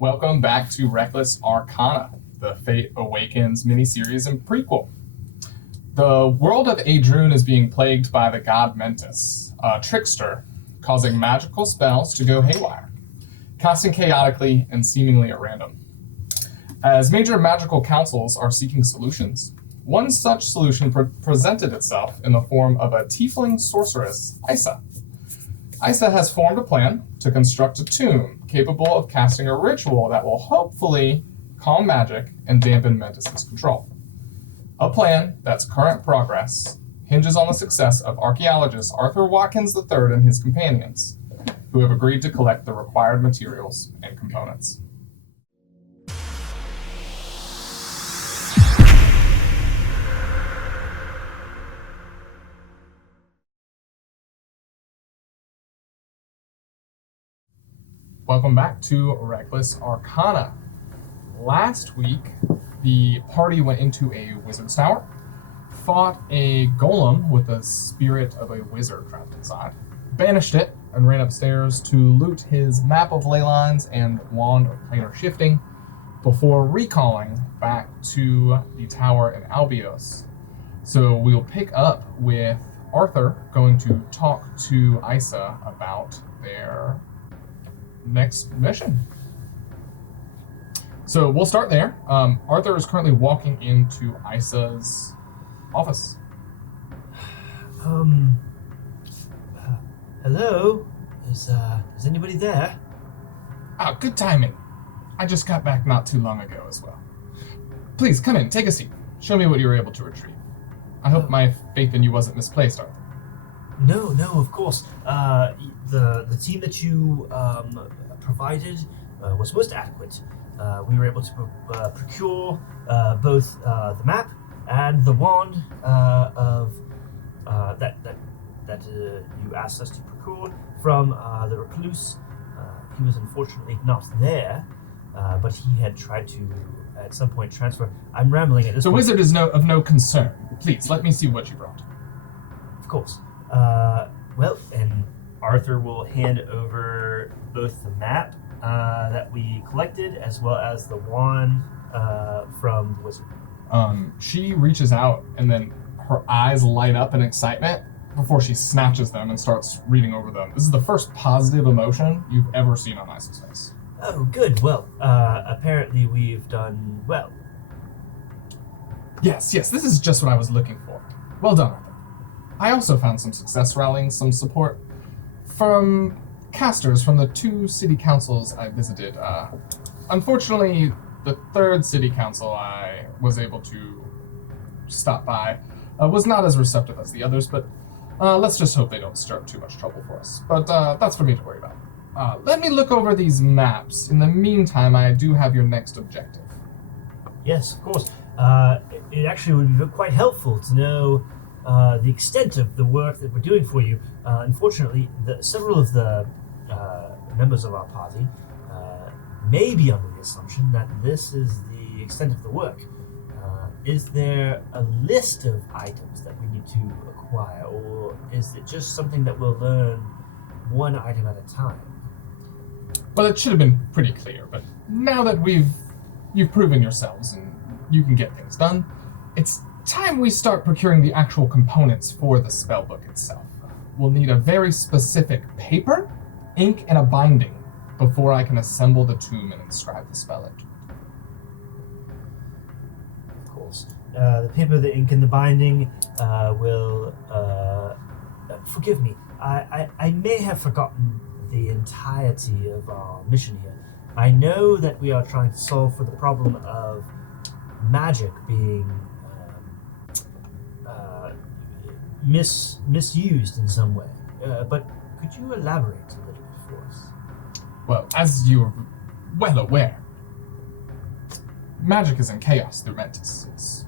Welcome back to Reckless Arcana, the Fate Awakens miniseries and prequel. The world of Adrune is being plagued by the god Mentis, a trickster, causing magical spells to go haywire, casting chaotically and seemingly at random. As major magical councils are seeking solutions, one such solution presented itself in the form of a tiefling sorceress, Isa. Isa has formed a plan to construct a tomb capable of casting a ritual that will hopefully calm magic and dampen Mentis' control. A plan that's current progress hinges on the success of archaeologist Arthur Watkins III and his companions, who have agreed to collect the required materials and components. Welcome back to Reckless Arcana. Last week, the party went into a wizard's tower, fought a golem with the spirit of a wizard trapped inside, banished it, and ran upstairs to loot his map of ley lines and wand of planar shifting before recalling back to the tower in Albios. So we'll pick up with Arthur going to talk to Isa about their next mission. So we'll start there. Arthur is currently walking into Isa's office. Hello? Is anybody there? Good timing. I just got back not too long ago as well. Please, come in, take a seat. Show me what you were able to retrieve. I hope my faith in you wasn't misplaced, Arthur. No, of course. The team that you provided was most adequate. We were able to procure both the map and the wand of that you asked us to procure from the recluse. He was unfortunately not there, but he had tried to at some point transfer. I'm rambling at this point. The wizard is of no concern. Please, let me see what you brought. Of course. And Arthur will hand over both the map that we collected as well as the wand from the wizard. She reaches out and then her eyes light up in excitement before she snatches them and starts reading over them. This is the first positive emotion you've ever seen on Isa's face. Oh, good. Well, apparently we've done well. Yes, this is just what I was looking for. Well done, Arthur. I also found some success rallying some support from casters from the 2 city councils I visited. Unfortunately, the 3rd city council I was able to stop by was not as receptive as the others, but let's just hope they don't stir up too much trouble for us. But that's for me to worry about. Let me look over these maps. In the meantime, I do have your next objective. Yes, of course. It actually would be quite helpful to know the extent of the work that we're doing for you. Unfortunately, several of the members of our party may be under the assumption that this is the extent of the work. Is there a list of items that we need to acquire, or is it just something that we'll learn one item at a time? Well, it should have been pretty clear, but now that you've proven yourselves and you can get things done, it's time we start procuring the actual components for the spellbook itself. We'll need a very specific paper, ink, and a binding before I can assemble the tomb and inscribe the spell into it. Of course. The paper, the ink, and the binding will... forgive me. I may have forgotten the entirety of our mission here. I know that we are trying to solve for the problem of magic being misused in some way. But could you elaborate a little bit for us? Well, as you're well aware, magic is in chaos through Mentis. It's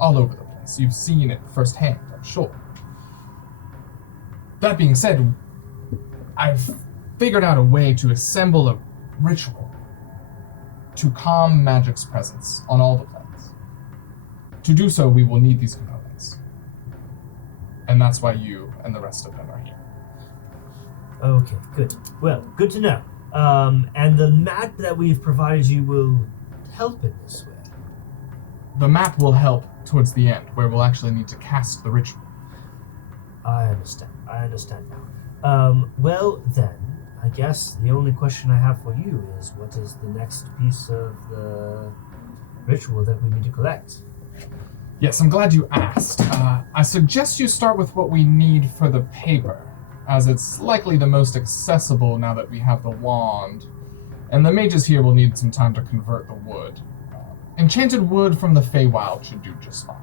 all over the place. You've seen it firsthand, I'm sure. That being said, I've figured out a way to assemble a ritual to calm magic's presence on all the planes. To do so, we will need these components. And that's why you and the rest of them are here. Okay, good. Well, good to know. And the map that we've provided you will help in this way. The map will help towards the end, where we'll actually need to cast the ritual. I understand now. Well then, I guess the only question I have for you is, what is the next piece of the ritual that we need to collect? Yes, I'm glad you asked. I suggest you start with what we need for the paper, as it's likely the most accessible now that we have the wand, and the mages here will need some time to convert the wood. Enchanted wood from the Feywild should do just fine.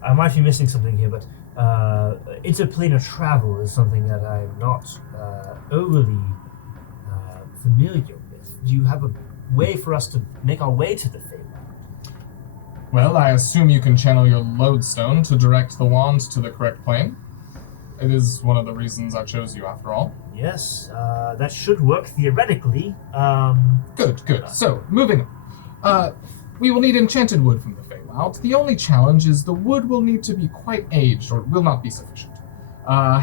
I might be missing something here, but interplanar travel is something that I'm not overly familiar with. Do you have a way for us to make our way to the Feywild? Well, I assume you can channel your lodestone to direct the wand to the correct plane. It is one of the reasons I chose you, after all. Yes, that should work theoretically. Good. So, moving on. We will need enchanted wood from the Feywild. The only challenge is the wood will need to be quite aged, or it will not be sufficient.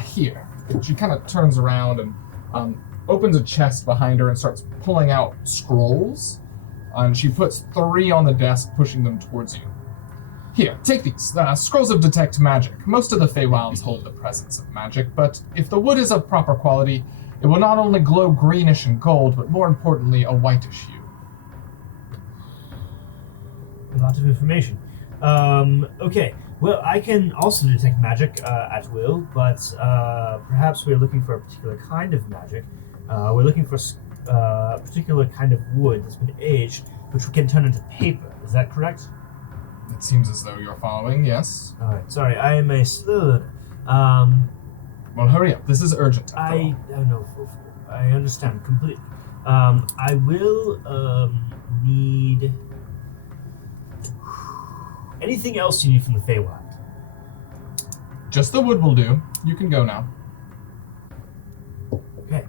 Here. She kind of turns around and opens a chest behind her and starts pulling out scrolls. And she puts 3 on the desk, pushing them towards you. Here, take these. Scrolls of Detect Magic. Most of the Feywilds hold the presence of magic, but if the wood is of proper quality, it will not only glow greenish and gold, but more importantly, a whitish hue. A lot of information. Okay, well, I can also detect magic at will, but perhaps we're looking for a particular kind of magic. We're looking for a particular kind of wood that's been aged, which we can turn into paper. Is that correct? It seems as though you're following, yes. Alright, sorry, I am a slow learner. Well, hurry up. This is urgent. I understand completely. I will need anything else you need from the Feywild. Just the wood will do. You can go now. Okay.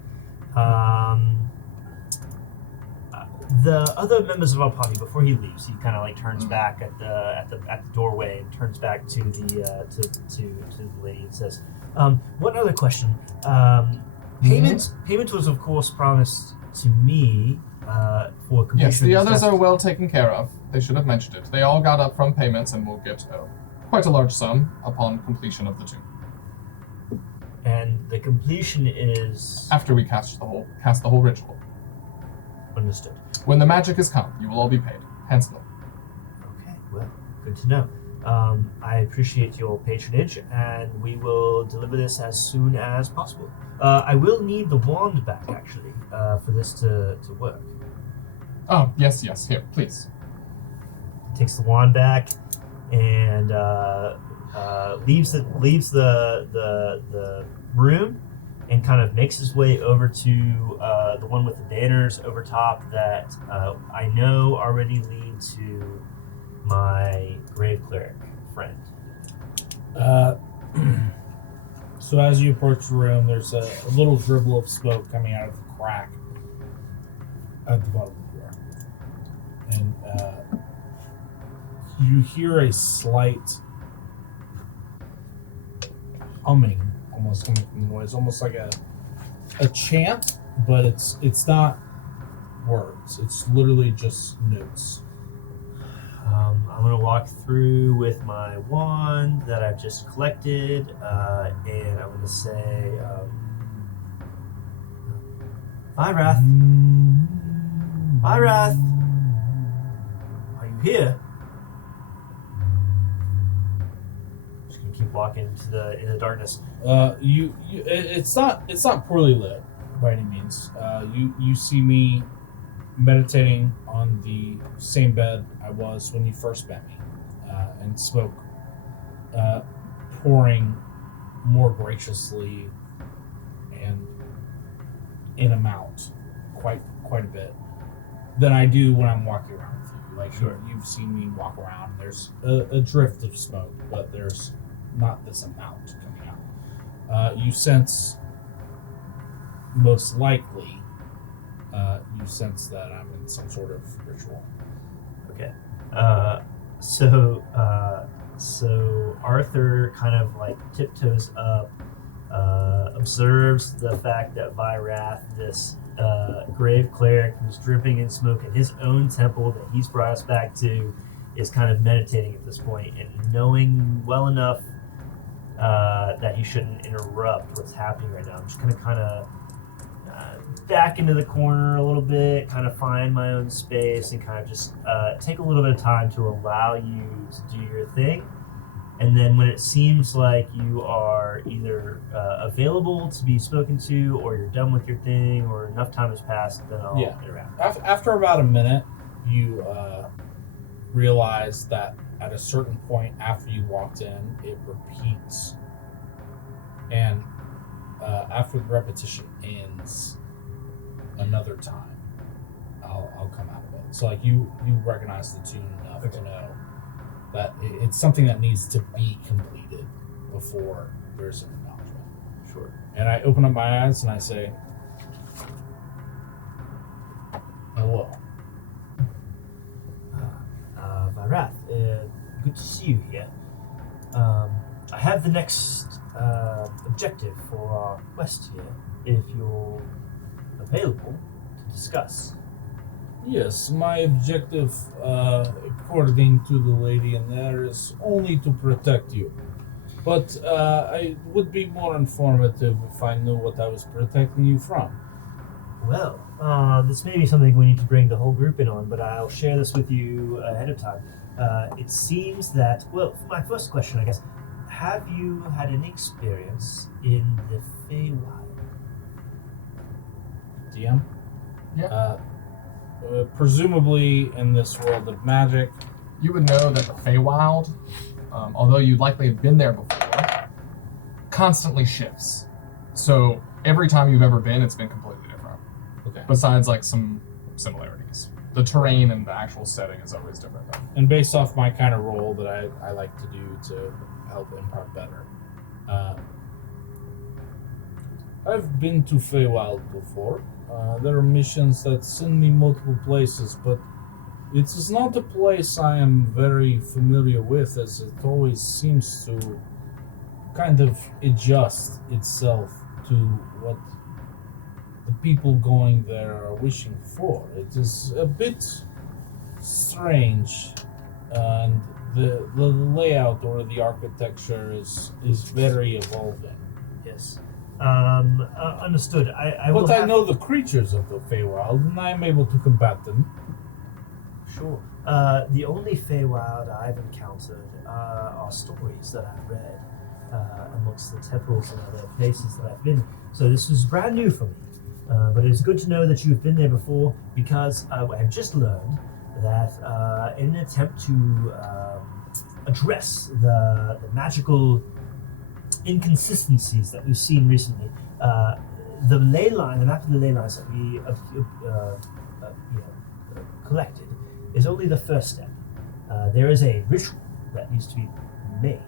The other members of our party, before he leaves, he kind of like turns back at the doorway and turns back to the to the lady and says, "One other question. Payment was of course promised to me for completion." Yes, the others are well taken care of. They should have mentioned it. They all got up from payments and will get quite a large sum upon completion of the tomb. And the completion is after we cast the whole ritual. Understood. When the magic is come, you will all be paid handsomely. Okay, well, good to know. I appreciate your patronage, and we will deliver this as soon as possible. I will need the wand back, actually, for this to work. Oh, yes, here, please. Takes the wand back and leaves the room and kind of makes his way over to the one with the banners over top that I know already lead to my grave cleric friend. So as you approach the room, there's a little dribble of smoke coming out of the crack at the bottom of the door. And you hear a slight humming almost coming from the noise, almost like a chant, but it's not words. It's literally just notes. I'm going to walk through with my wand that I've just collected, and I'm going to say, "Hi, Wrath. Hi, Wrath. Are you here?" Just going to keep walking in the darkness. It's not poorly lit by any means. You see me meditating on the same bed I was when you first met me, and smoke pouring more graciously and in amount, quite a bit, than I do when I'm walking around with you. Like, sure. You've seen me walk around. There's a drift of smoke, but there's not this amount coming out. You sense, most likely, you sense that I'm in some sort of ritual. Okay. So Arthur kind of like tiptoes up observes the fact that Vyrath, this grave cleric who's dripping in smoke at his own temple that he's brought us back to, is kind of meditating at this point and knowing well enough that he shouldn't interrupt what's happening right now. I'm just going to kind of back into the corner a little bit, kind of find my own space, and kind of just take a little bit of time to allow you to do your thing. And then when it seems like you are either available to be spoken to, or you're done with your thing, or enough time has passed, then I'll interact. After about a minute, you realize that at a certain point after you walked in, it repeats. And after the repetition ends another time, I'll come out of it. So like you recognize the tune enough to know that it's something that needs to be completed before there's an acknowledgement. Sure. And I open up my eyes and I say, hello. Vyrath, good to see you here. I have the next objective for our quest here, if you're available to discuss. Yes, my objective, according to the lady in there, is only to protect you. But I would be more informative if I knew what I was protecting you from. Well, this may be something we need to bring the whole group in on, but I'll share this with you ahead of time. It seems that, well, my first question, I guess, have you had any experience in the Feywild? DM? Yeah. Presumably in this world of magic. You would know that the Feywild, although you'd likely have been there before, constantly shifts. So every time you've ever been, it's been completely different. Okay. Besides like some similarities. The terrain and the actual setting is always different though. And based off my kind of role that I like to do to help improv better. I've been to Feywild before. There are missions that send me multiple places, but it is not a place I am very familiar with, as it always seems to kind of adjust itself to what the people going there are wishing for. It is a bit strange, and the layout or the architecture is very evolving. Yes. Understood. I will But I have... know the creatures of the Feywild, and I am able to combat them. Sure. The only Feywild I've encountered are stories that I've read amongst the temples and other places that I've been. So this was brand new for me. But it's good to know that you've been there before, because I've just learned that in an attempt to address the magical inconsistencies that we've seen recently, the map of the ley lines that we collected is only the first step. There is a ritual that needs to be made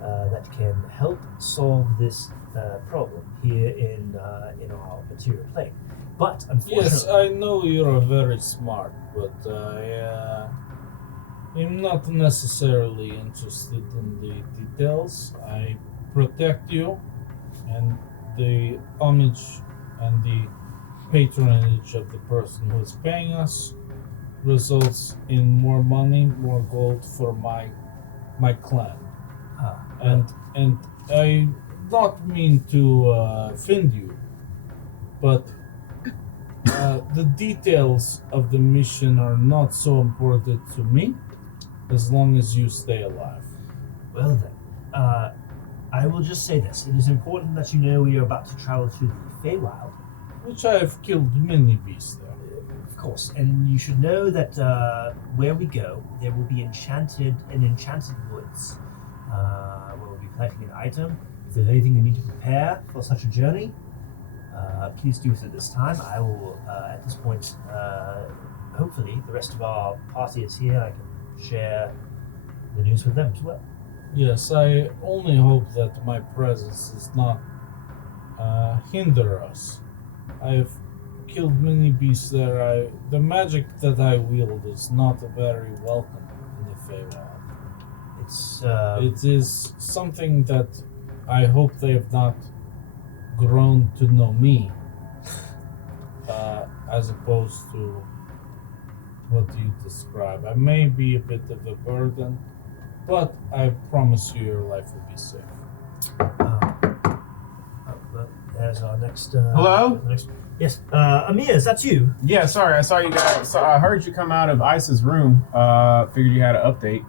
that can help solve this problem here in our material plane. But unfortunately, Yes, I know you're very smart, but I am not necessarily interested in the details. I protect you, and the homage and the patronage of the person who is paying us results in more money, more gold for my clan. And I not mean to offend you, but the details of the mission are not so important to me, as long as you stay alive. well then, I will just say this. It is important that you know we are about to travel to the Feywild. Which I have killed many beasts there. Of course, and you should know that where we go, there will be Enchanted Woods, where we'll be collecting an item. If there's anything you need to prepare for such a journey, please do it at this time. I will, at this point, hopefully the rest of our party is here. I can share the news with them as well. Yes, I only hope that my presence does not hinder us. I have killed many beasts there. The magic that I wield is not very welcome in the Feywild. It's It is something that I hope they have not grown to know me, as opposed to what you describe. I may be a bit of a burden, but I promise you your life will be safe. Well, there's our next. Hello? Yes, Amir, is that you? Yeah, sorry, I saw you guys. So I heard you come out of Isa's room. Figured you had an update.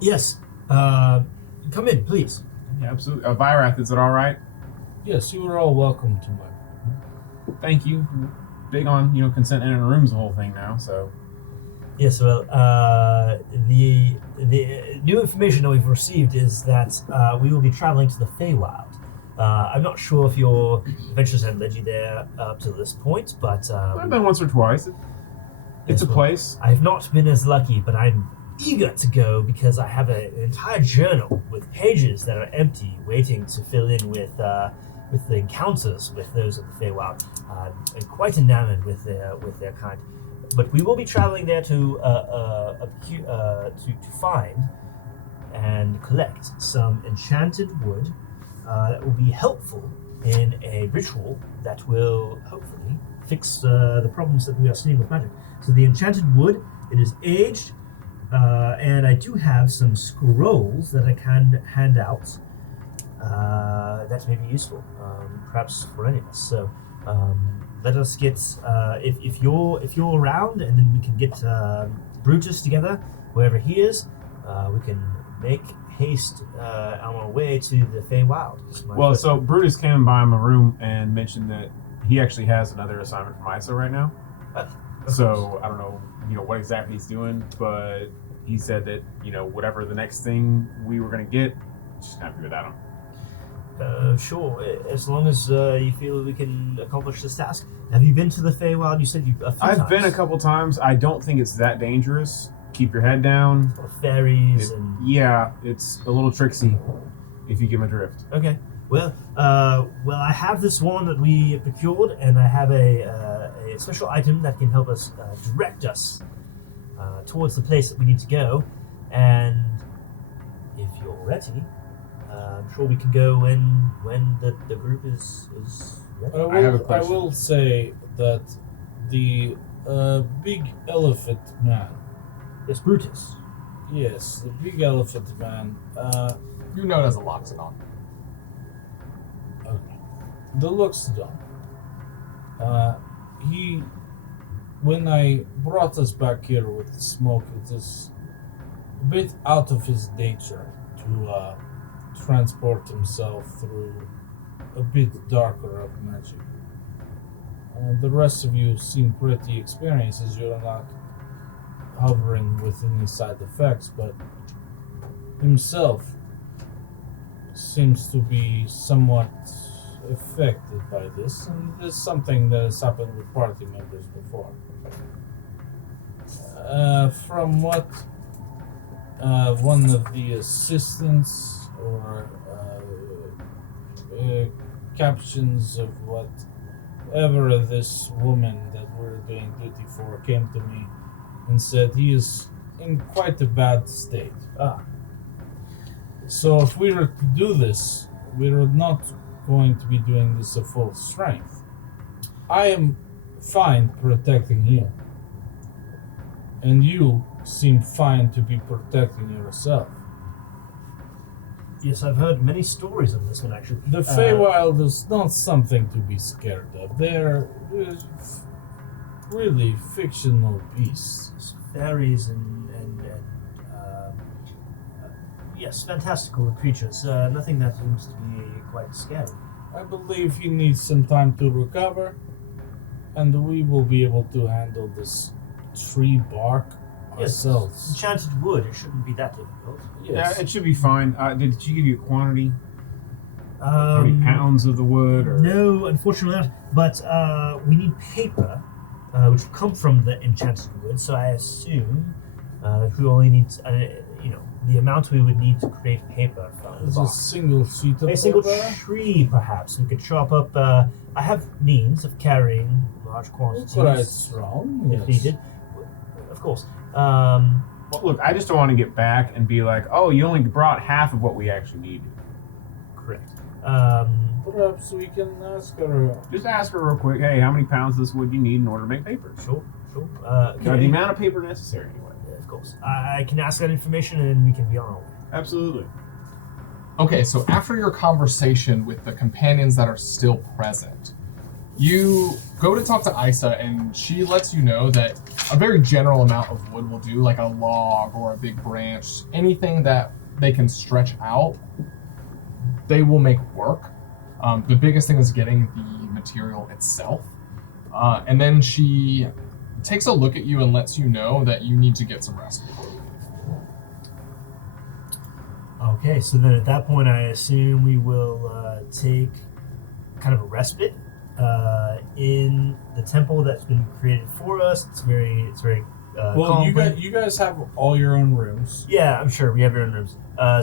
Yes. Come in, please. Yeah, absolutely. Virath, is it all right? Yes, you are all welcome to my. Thank you. Big on consent in rooms, the whole thing now. So Yes, well, the new information that we've received is that we will be traveling to the Feywild. I'm not sure if your adventures have led you there up to this point, but I've been once or twice. It's a place. I've not been as lucky, but I'm eager to go because I have an entire journal with pages that are empty, waiting to fill in with the encounters with those of the Feywild. I'm quite enamored with their kind. But we will be traveling there to find and collect some enchanted wood that will be helpful in a ritual that will hopefully fix the problems that we are seeing with magic. So the enchanted wood, it is aged, and I do have some scrolls that I can hand out that may be useful, perhaps for any of us. So. Let us get if you're around, and then we can get Brutus together wherever he is. We can make haste on our way to the Feywild. Well, so Brutus came by my room and mentioned that he actually has another assignment from Isa right now. So I don't know, what exactly he's doing, but he said that whatever the next thing we were gonna get, just kind of figure that out. Sure, as long as you feel we can accomplish this task. Have you been to the Feywild? You said I've been a couple times. I don't think it's that dangerous. Keep your head down. Or fairies and... Yeah, it's a little tricksy if you give them a drift. Okay. Well, I have this one that we procured, and I have a special item that can help us direct us towards the place that we need to go. And if you're ready, I'm sure we can go when the group is ready. I have a question. I will say that the big elephant man. Yes, Brutus. Yes, the big elephant man. You know it as a Loxodon. Okay. The Loxodon. When I brought us back here with the smoke, it is a bit out of his nature to transport himself through a bit darker of magic. The rest of you seem pretty experienced as you're not hovering with any side effects, but himself seems to be somewhat affected by this, and it's something that has happened with party members before. From what one of the assistants or captions of whatever this woman that we're doing duty for came to me and said he is in quite a bad state. So if we were to do this, we are not going to be doing this at full strength. I am fine protecting you, and you seem fine to be protecting yourself. Yes, I've heard many stories of this one, actually. The Feywild is not something to be scared of. They're really fictional beasts. Fairies and yes, fantastical creatures. Nothing that seems to be quite scary. I believe he needs some time to recover, and we will be able to handle this tree bark ourselves. Yes, enchanted wood. It shouldn't be that difficult. Yes. Yeah, it should be fine. Did she give you a quantity? How Um, many pounds of the wood? Or? No, unfortunately not. But we need paper, which will come from the enchanted wood. So I assume that we only need, the amount we would need to create paper from the It's a box. single sheet of A single paper. tree, perhaps. We could chop up. I have means of carrying large quantities Quite strong. if Yes. needed. Of course. Well, look, I just don't want to get back and be like, oh, you only brought half of what we actually needed. Correct. Perhaps we can ask her. Just ask her real quick. Hey, how many pounds of this wood you need in order to make paper? Sure. The amount of paper necessary, anyway. Yeah, of course. I can ask that information and we can be on our way. Absolutely. Okay, so after your conversation with the companions that are still present, you go to talk to Isa, and she lets you know that a very general amount of wood will do, like a log or a big branch, anything that they can stretch out, they will make work. The biggest thing is getting the material itself. And then she takes a look at you and lets you know that you need to get some rest. Okay, so then at that point, I assume we will take kind of a respite in the temple that's been created for us. It's very Well, calm. you guys have all your own rooms. Yeah, I'm sure we have our own rooms.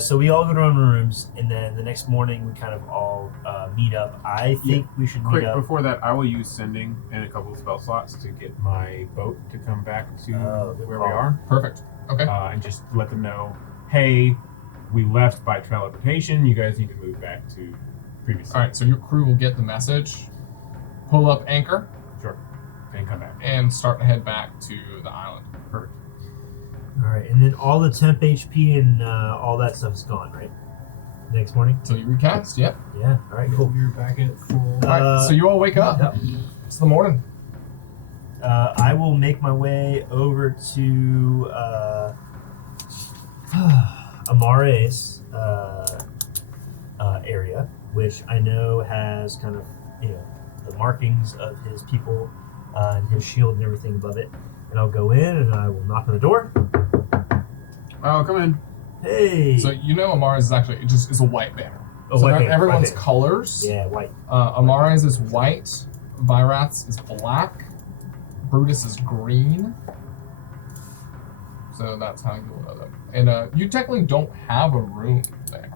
So we all go to our own rooms, and then the next morning we kind of all meet up. I think we should Quick, meet up. before that, I will use sending and a couple of spell slots to get my boat to come back to Good where call. we are. Perfect. Okay. And just let them know, hey, we left by teleportation. You guys need to move back to previous. All right, so your crew will get the message, pull up anchor, Sure. And come back. and start to head back to the island. Perfect. All right, and then all the temp HP and all that stuff is gone, right? Next morning. So you recast, yep. Yeah. All right. Cool. You're back at full. All right, so you all wake up. Yep. It's the morning. I will make my way over to Amare's area, which I know has kind of the markings of his people and his shield and everything above it. And I'll go in and I will knock on the door. Oh, come in. Hey. So you know Amara's is actually, it just is a white banner. Oh, So white banner, everyone's white banner. colors. Yeah, white. Amara's is white, Virath's is black, Brutus is green. So that's how you'll know them. And you technically don't have a room there.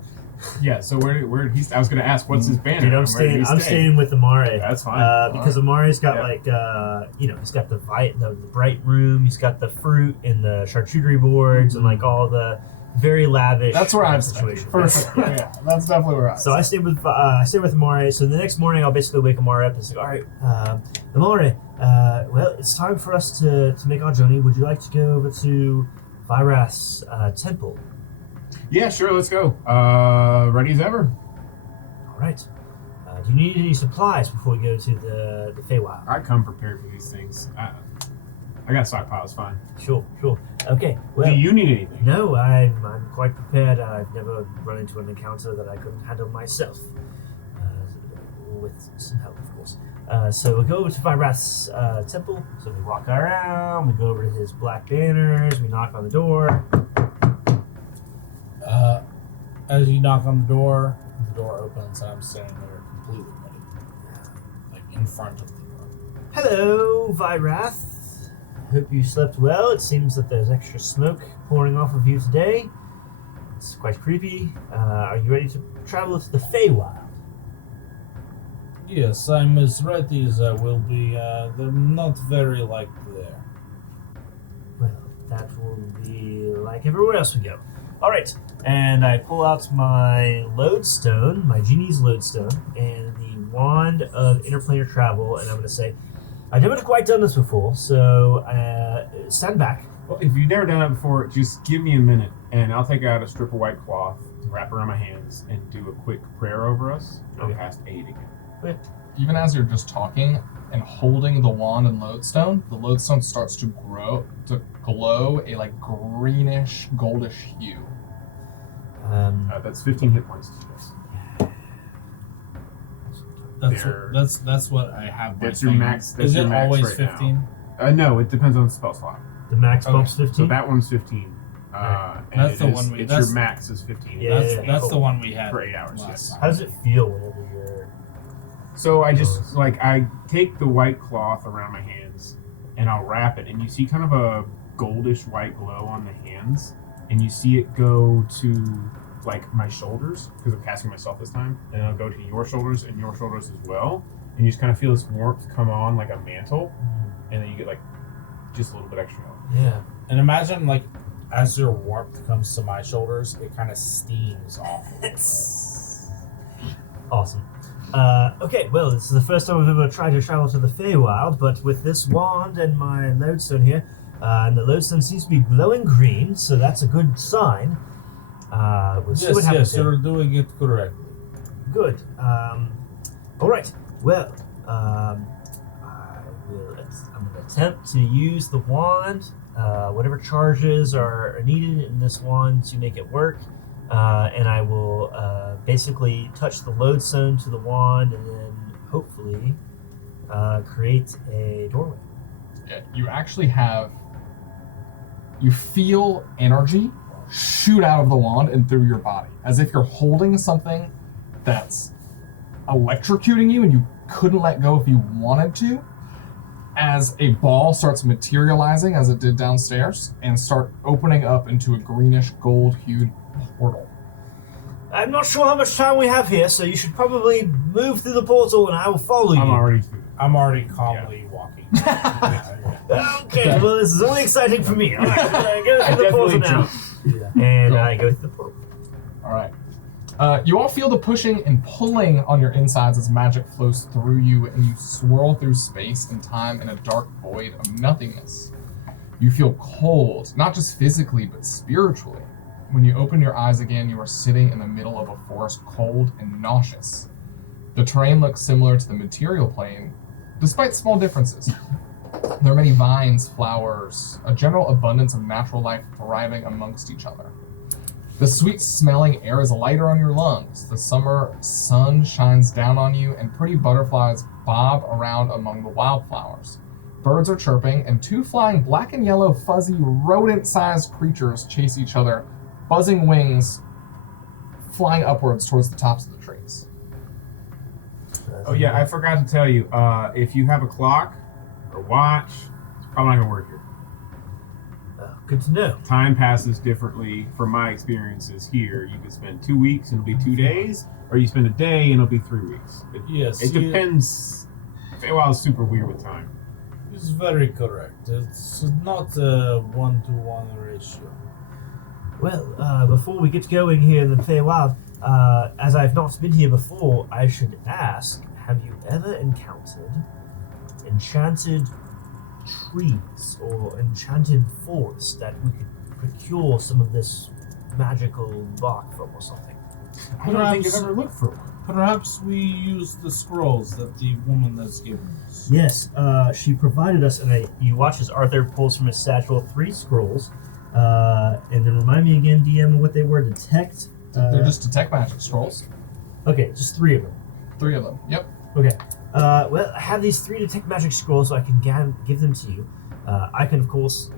Yeah. So where he's? I was going to ask, what's his banner? Dude, and where did he I'm stay? staying with Amare. That's fine. Because Amare's got Yeah. he's got the bright room, he's got the fruit and the charcuterie boards and like all the very lavish. That's where I'm situation. Perfect. Yeah. Yeah, that's definitely where I So I stayed with Amare. So the next morning, I'll basically wake Amare up and say, "All right, Amare, well, it's time for us to make our journey. Would you like to go over to Virath's temple?" Yeah, sure. Let's go. Ready as ever. All right. Do you need any supplies before we go to the Feywild? I come prepared for these things. I got stockpiles. Fine. Sure. Okay. Well, Do you need anything? no, I'm quite prepared. I've never run into an encounter that I couldn't handle myself, with some help, of course. So we go over to Virath's temple. So we walk around. We go over to his black banners. We knock on the door. As you knock on the door opens, and I'm standing there completely ready, like in front of the door. Hello, Virath. Hope you slept well. It seems that there's extra smoke pouring off of you today. It's quite creepy. Are you ready to travel to the Feywild? Yes, I'm as ready as I will be. They're not very like there. Well, that will be like everywhere else we go. All right, and I pull out my lodestone, my genie's lodestone, and the wand of interplanar travel, and I'm going to say, I've never quite done this before, so stand back. Well, if you've never done that before, just give me a minute, and I'll take out a strip of white cloth, wrap around my hands, and do a quick prayer over us. And I'll Okay. cast aid again. Even as you're just talking and holding the wand and lodestone, the lodestone starts to glow a like greenish, goldish hue. That's 15 hit points to this. That's what I have. That's my your thing. max- that's Is your it max always right now. 15? No, it depends on the spell slot. The max Okay, bump's 15? So that one's 15. And That's the one It's that's- your max is 15. Yeah, That's cool. the one we had For 8 hours, last yes. time. How does it feel whenever you're... So I just I take the white cloth around my hands and I'll wrap it, and you see kind of a goldish white glow on the hands, and you see it go to like my shoulders because I'm casting myself this time, and I'll go to your shoulders and your shoulders as well, and you just kind of feel this warmth come on like a mantle, and then you get like just a little bit extra help. Yeah. And imagine, like, as your warmth comes to my shoulders, it kind of steams off a little bit. Awesome. Okay, well, this is the first time I've ever tried to travel to the Feywild, but with this wand and my lodestone here, and the lodestone seems to be glowing green, so that's a good sign. We'll see what happens. Yes, you're doing it correctly. Good. All right. Well, I'm going to attempt to use the wand, whatever charges are needed in this wand to make it work, and I will basically touch the lodestone to the wand, and then hopefully create a doorway. Yeah, you feel energy shoot out of the wand and through your body, as if you're holding something that's electrocuting you and you couldn't let go if you wanted to, as a ball starts materializing as it did downstairs and start opening up into a greenish gold-hued portal. I'm not sure how much time we have here, so you should probably move through the portal and I will follow you. I'm already calmly walking. Okay, well, this is only exciting for me. All right, go through the portal now. And I go through the portal. All right. You all feel the pushing and pulling on your insides as magic flows through you, and you swirl through space and time in a dark void of nothingness. You feel cold, not just physically, but spiritually. When you open your eyes again, you are sitting in the middle of a forest, cold and nauseous. The terrain looks similar to the material plane, despite small differences. There are many vines, flowers, a general abundance of natural life thriving amongst each other. The sweet-smelling air is lighter on your lungs. The summer sun shines down on you, and pretty butterflies bob around among the wildflowers. Birds are chirping, and two flying black and yellow fuzzy rodent-sized creatures chase each other, buzzing wings flying upwards towards the tops of the trees. Oh yeah, I forgot to tell you, if you have a clock or watch, it's probably not gonna work here. Good to know. Time passes differently from my experiences here. You can spend 2 weeks and it'll be 2 days, or you spend a day and it'll be 3 weeks. It depends. Feywild is super weird with time. It's very correct. It's not a 1-to-1 ratio. Well, before we get going here in the Feywild, as I've not been here before, I should ask, have you ever encountered enchanted trees or enchanted forest that we could procure some of this magical bark from or something? I don't think I've ever looked for one. Perhaps we use the scrolls that the woman has given us. Yes, she provided us, and you watch as Arthur pulls from his satchel 3 scrolls, and then remind me again, DM, what they were. Detect. They're just detect magic scrolls. Okay, just 3 of them. 3 of them. Yep. Okay. Well, I have these 3 detect magic scrolls, so I can give them to you. I can, of course,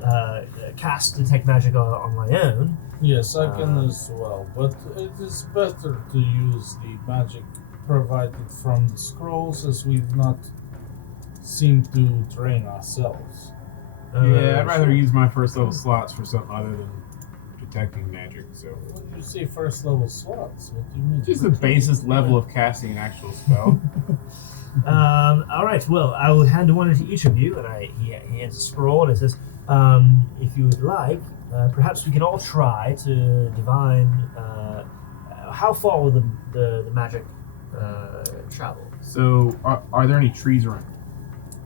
cast detect magic on my own. Yes, I can as well, but it is better to use the magic provided from the scrolls, as we've not seemed to train ourselves. Yeah, I'd rather use my first level slots for something other than detecting magic. So When you say first level slots, what do you mean? just the basis level of casting an actual spell. All right. Well, I will hand one to each of you, and he hands a scroll, and it says, "If you would like, perhaps we can all try to divine how far will the magic travel." So are there any trees around?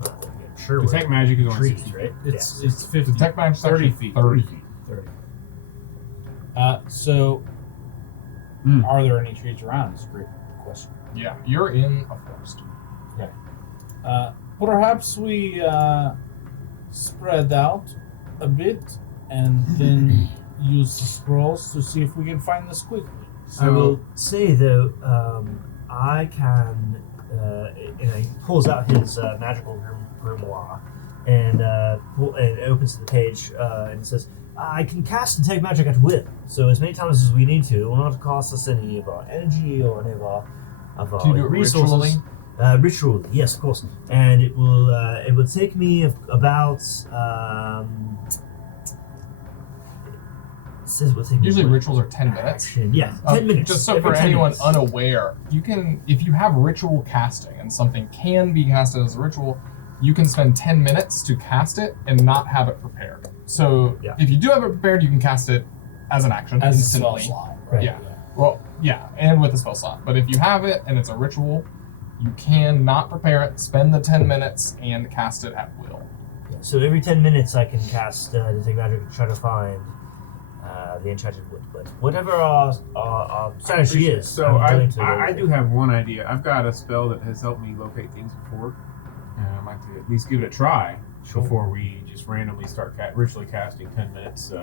I'm sure. Detect magic is only trees, 60 feet. right? It's 50. Detect magic is 30 actually feet. 30 feet. 30. So, Hmm. are there any trees around? It's a great question. Yeah, you're in a forest. Perhaps we spread out a bit and then use the scrolls to see if we can find this quickly. I will say though, I can. And he pulls out his magical grimoire and opens the page and says, "I can cast and take magic at will. So as many times as we need to. It will not cost us any of our energy or any of our Do you do it resources." ritually? Ritually, yes, of course. And it will take me about. It says it will take me Usually one rituals are 10 minutes. action. Yeah, 10 minutes. Just so Every for 10 anyone minutes. unaware, you can, if you have ritual casting and something can be casted as a ritual, you can spend 10 minutes to cast it and not have it prepared. So Yeah. if you do have it prepared, you can cast it as an action As a spell instantly. slot. Right. Yeah. Well, yeah, and with a spell slot. But if you have it and it's a ritual, You can not prepare it, spend the 10 minutes, and cast it at will. So every 10 minutes I can cast Detect Magic and try to find the Enchanted Wood. But whatever our strategy is, So I'm going to I do have one idea. I've got a spell that has helped me locate things before. And I'd like to at least give it a try before we just randomly start ritually casting 10 minutes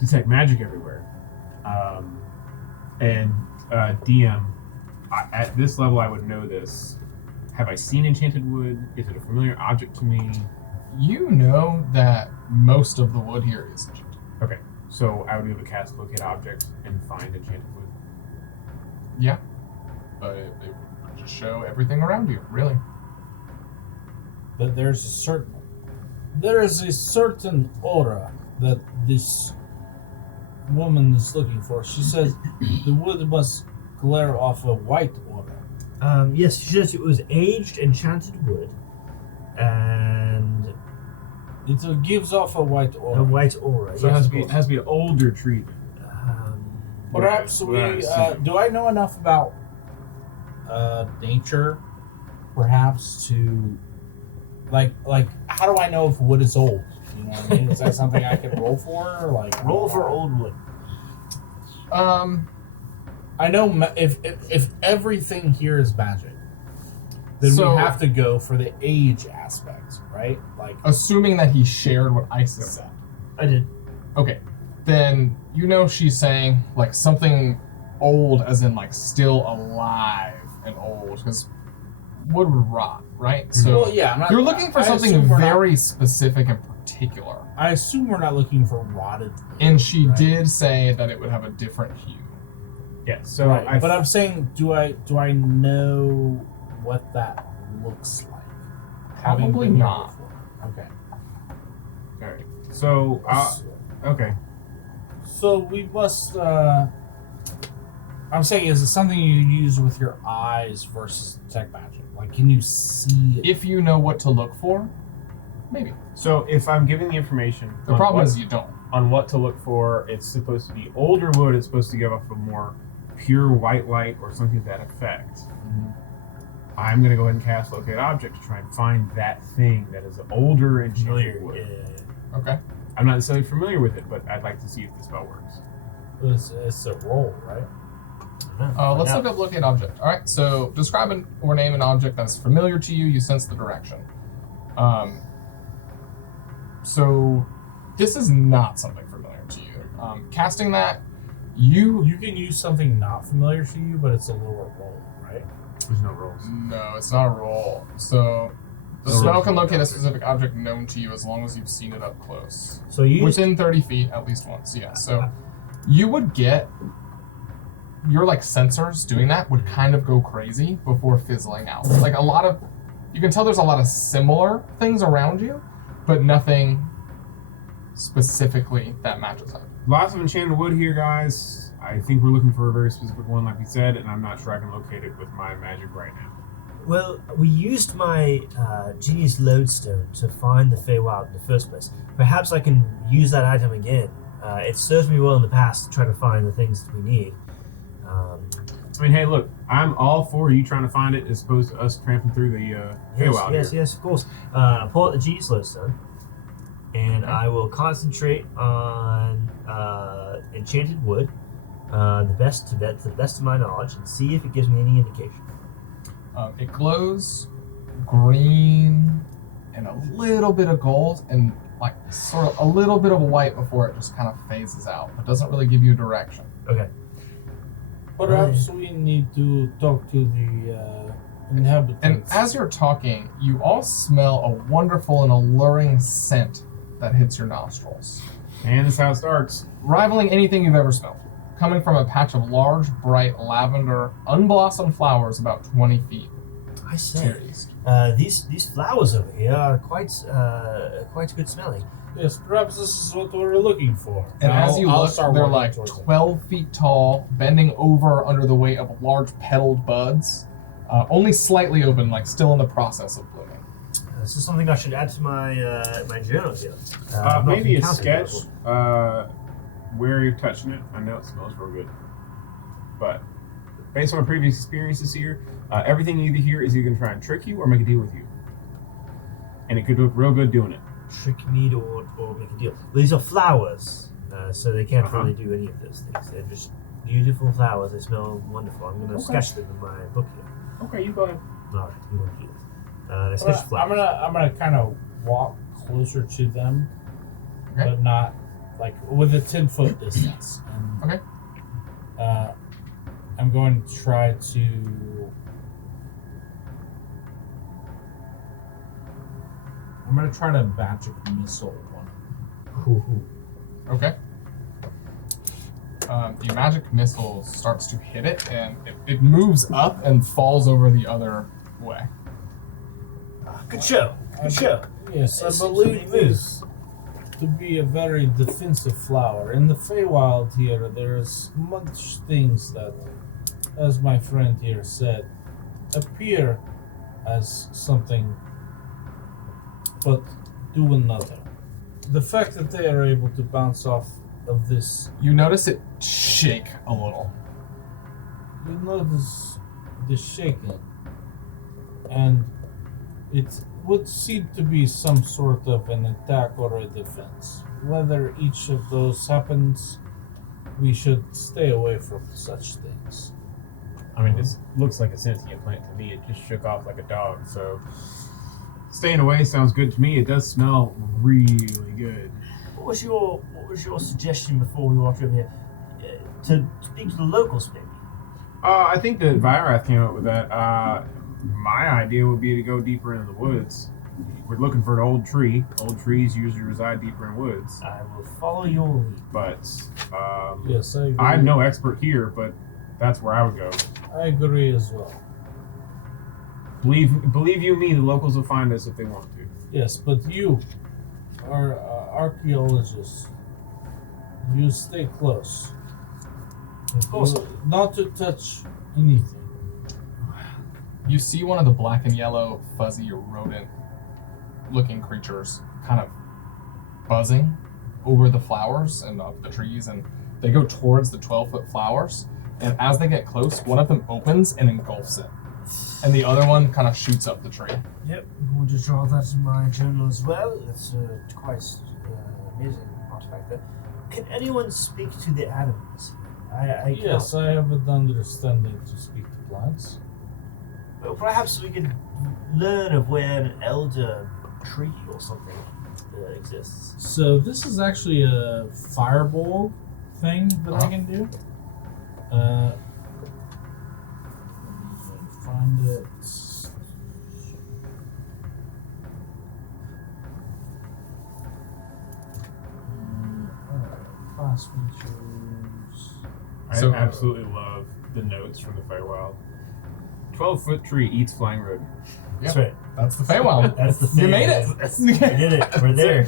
Detect Magic everywhere. DM, at this level I would know this. Have I seen Enchanted Wood? Is it a familiar object to me? You know that most of the wood here is enchanted. Okay, so I would be able to cast Locate Object and find Enchanted Wood. Yeah, but it would just show everything around you, really. But there is a certain aura that this woman is looking for. She says the wood must glare off a white aura. Yes, she says it was aged Enchanted Wood, and It gives off a white aura. a white aura. So yes, it has to be an older tree. Perhaps do I know enough about nature, perhaps to like how do I know if wood is old? You know what I mean? Is that something I can roll for? Like roll for old wood. I know if everything here is magic, then we have to go for the age aspect, right? Like assuming that he shared what Isis said. I did. Okay, then you know she's saying like something old, as in like still alive and old, because wood would rot, right? So well, yeah, you're looking for something very specific and particular. I assume we're not looking for rotted wood, And she right? did say that it would have a different hue. Yeah, so right. But I'm saying, do I know what that looks like? Having Probably been here not. before. Okay. all right. So okay. So we must. I'm saying, is it something you use with your eyes versus Detect Magic? Like, can you see it? If you know what to look for, maybe. So if I'm giving the information, The problem is you don't. on what to look for, it's supposed to be older wood. It's supposed to give off a more pure white light or something to that effect. I'm going to go ahead and cast Locate Object to try and find that thing that is older Enchanted Wood. Yeah. Okay. I'm not necessarily familiar with it, but I'd like to see if the spell works. It's a roll, right? Let's look up Locate Object. All right, so describe or name an object that is familiar to you. You sense the direction. So this is not something familiar to you. Casting that, you can use something not familiar to you, but it's a lower roll, right? There's no rolls. No, it's not a roll. So the No spell rolls. can locate a specific object known to you as long as you've seen it up close. So you used, Within 30 feet at least once, yeah. So you would get your like sensors doing that would kind of go crazy before fizzling out. Like you can tell there's a lot of similar things around you, but nothing specifically that matches up. Lots of Enchanted Wood here, guys. I think we're looking for a very specific one, like we said, and I'm not sure I can locate it with my magic right now. well, we used my Genius Lodestone to find the Feywild in the first place. Perhaps I can use that item again. It served me well in the past to try to find the things that we need. I mean, hey, look, I'm all for you trying to find it as opposed to us tramping through the Feywild here. Yes, of course. Pull out the Genius Lodestone, and I will concentrate on Enchanted Wood, to the best of my knowledge, and see if it gives me any indication. It glows green and a little bit of gold and like sort of a little bit of white before it just kind of phases out. It doesn't really give you direction. Okay. Perhaps we need to talk to the inhabitants. And as you're talking, you all smell a wonderful and alluring scent that hits your nostrils, And that's how it starts. rivaling anything you've ever smelled. Coming from a patch of large, bright lavender, unblossomed flowers about 20 feet I to say, your east. these flowers over here are quite good smelling. Yes, perhaps this is what we're looking for. And as you I'll look, start they're working like towards it. 12 feet tall, bending over under the weight of large petaled buds, only slightly open, like still in the process of blooming. This is something I should add to my my journal here. I've not Maybe a encountered that sketch before. where you're touching it. I know it smells real good, but based on my previous experiences here, everything either here is either going to try and trick you or make a deal with you. And it could look real good doing it. Trick me or make a deal. These are flowers, so they can't Uh-huh. really do any of those things. They're just beautiful flowers. They smell wonderful. I'm going to Okay. sketch them in my book here. Okay, you go ahead. All right, we won't do that. I sketch the flowers. I'm gonna kind of walk closer to them, Okay. but not like with a 10-foot distance. And, Okay. I'm going to try to. I'm gonna try to magic missile one. Okay. The magic missile starts to hit it, and it moves up and falls over the other way. Good show. Good show. Yes, I It's believe something this to be a very defensive flower. In the Feywild here, there's much things that, as my friend here said, appear as something, but do another. The fact that they are able to bounce off of this, You notice it shake a little. you notice the shaking, and it would seem to be some sort of an attack or a defense. Whether each of those happens, we should stay away from such things. I mean, this looks like a sentient plant to me. It just shook off like a dog, so staying away sounds good to me. It does smell really good. What was your suggestion before we walked over here? To speak to the locals, maybe. I think that Vyrath came up with that. My idea would be to go deeper into the woods. We're looking for an old tree. Old trees usually reside deeper in woods. I will follow your lead. But Yes, I agree. I'm no expert here, but that's where I would go. I agree as well. Believe you me, the locals will find us if they want to. Yes, but you are archaeologists. You stay close. Of course. Not to touch anything. You see one of the black and yellow fuzzy rodent-looking creatures kind of buzzing over the flowers and of the trees, and they go towards the 12-foot flowers. And as they get close, one of them opens and engulfs it, and the other one kind of shoots up the tree. Yep, I'm going to draw that in my journal as well. It's quite amazing artifact there. Can anyone speak to the animals? I Yes, cannot. I have an understanding to speak to plants. Well, perhaps we could learn of where an elder tree or something exists. So this is actually a fireball thing that I can do. Let me find it. Class features. So- I absolutely love the notes from the Feywild. 12-foot tree eats flying rodent. That's right. That's the Feywild. That's the You thing. made it. We did it. We're there.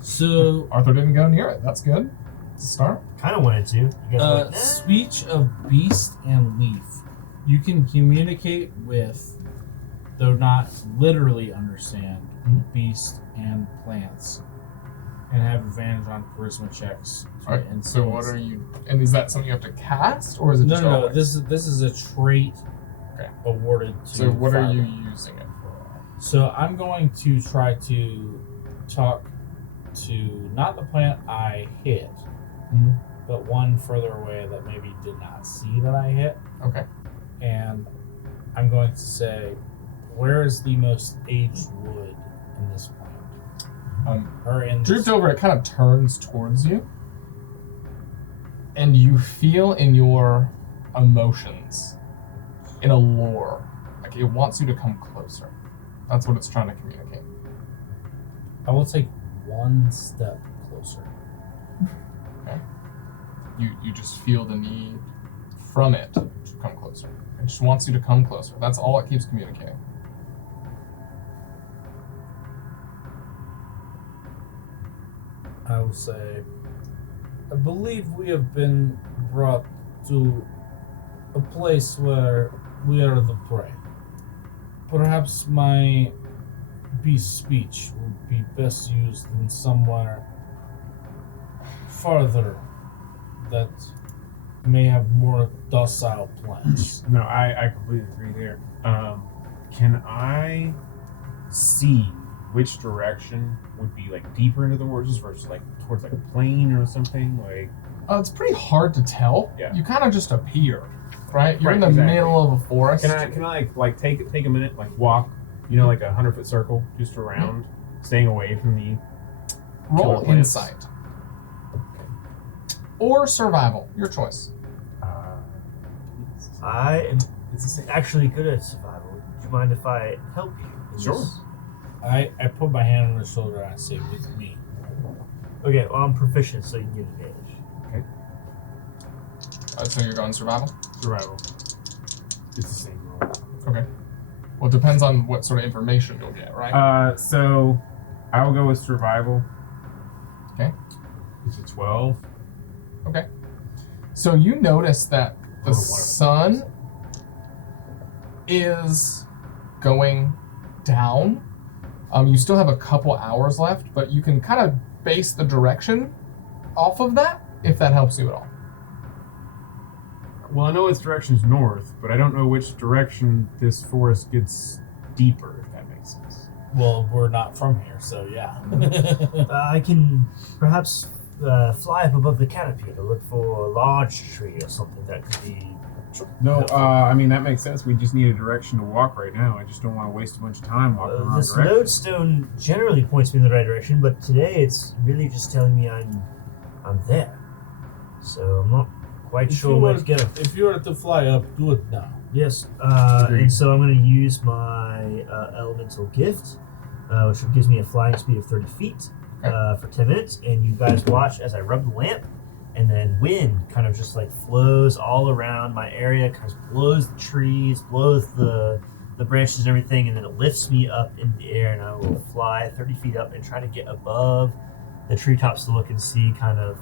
So, Arthur didn't go near it. That's good. It's a start. Kind of wanted to. You guys were like, nah. speech of beast and leaf. You can communicate with, though not literally understand, beast and plants, and have advantage on charisma checks. All right. So what are you? And is that something you have to cast, or is it No, just no, no. always? This is a trait Okay. awarded to. So what are you Fireball. using it for? So I'm going to try to talk to not the plant I hit, Mhm. but one further away that maybe did not see that I hit. Okay. And I'm going to say, where is the most aged wood in this plant? Or in this... Drooped over, it kind of turns towards you, and you feel in your emotions, in a lure, like it wants you to come closer. That's what it's trying to communicate. I will take one step closer. Okay. You just feel the need from it to come closer. It just wants you to come closer. That's all it keeps communicating. I will say, I believe we have been brought to a place where we are the prey. Perhaps my beast speech would be best used in somewhere farther that may have more docile plants. No, I completely agree there. Can I see which direction would be like deeper into the woods versus like towards like a plain or something? Like, It's pretty hard to tell. Yeah. You kind of just appear, right? You're Right, in the exactly. middle of a forest. can I like take a minute, like walk, like 100-foot circle just around, staying away from the Roll killer plants? insight. Or survival, your choice. I am It's the same. actually good at survival. Do you mind if I help you? in Sure. this? I put my hand on her shoulder and I say, with me. Okay, well, I'm proficient, so you can get advantage. So you're going survival? Survival. It's the same roll. Okay. Well, it depends on what sort of information you'll get, right? So I will go with survival. Okay. It's a 12. So you notice that the Oh, one of them. sun is going down. You still have a couple hours left, but you can kind of base the direction off of that, if that helps you at all. Well, I know its direction's north, but I don't know which direction this forest gets deeper, if that makes sense. Well, we're not from here, so yeah. I can perhaps fly up above the canopy to look for a large tree or something that could be. No, I mean, that makes sense. We just need a direction to walk right now. I just don't want to waste a bunch of time walking around This direction. lodestone generally points me in the right direction, but today it's really just telling me I'm there. So I'm not quite sure where to go. If you were to fly up, do it now. Yes, Agreed. and so I'm going to use my elemental gift, which gives me a flying speed of 30 feet for 10 minutes. And you guys watch as I rub the lamp, and then wind kind of just like flows all around my area, kind of blows the trees, blows the branches and everything, and then it lifts me up in the air, and I will fly 30 feet up and try to get above the treetops to look and see kind of,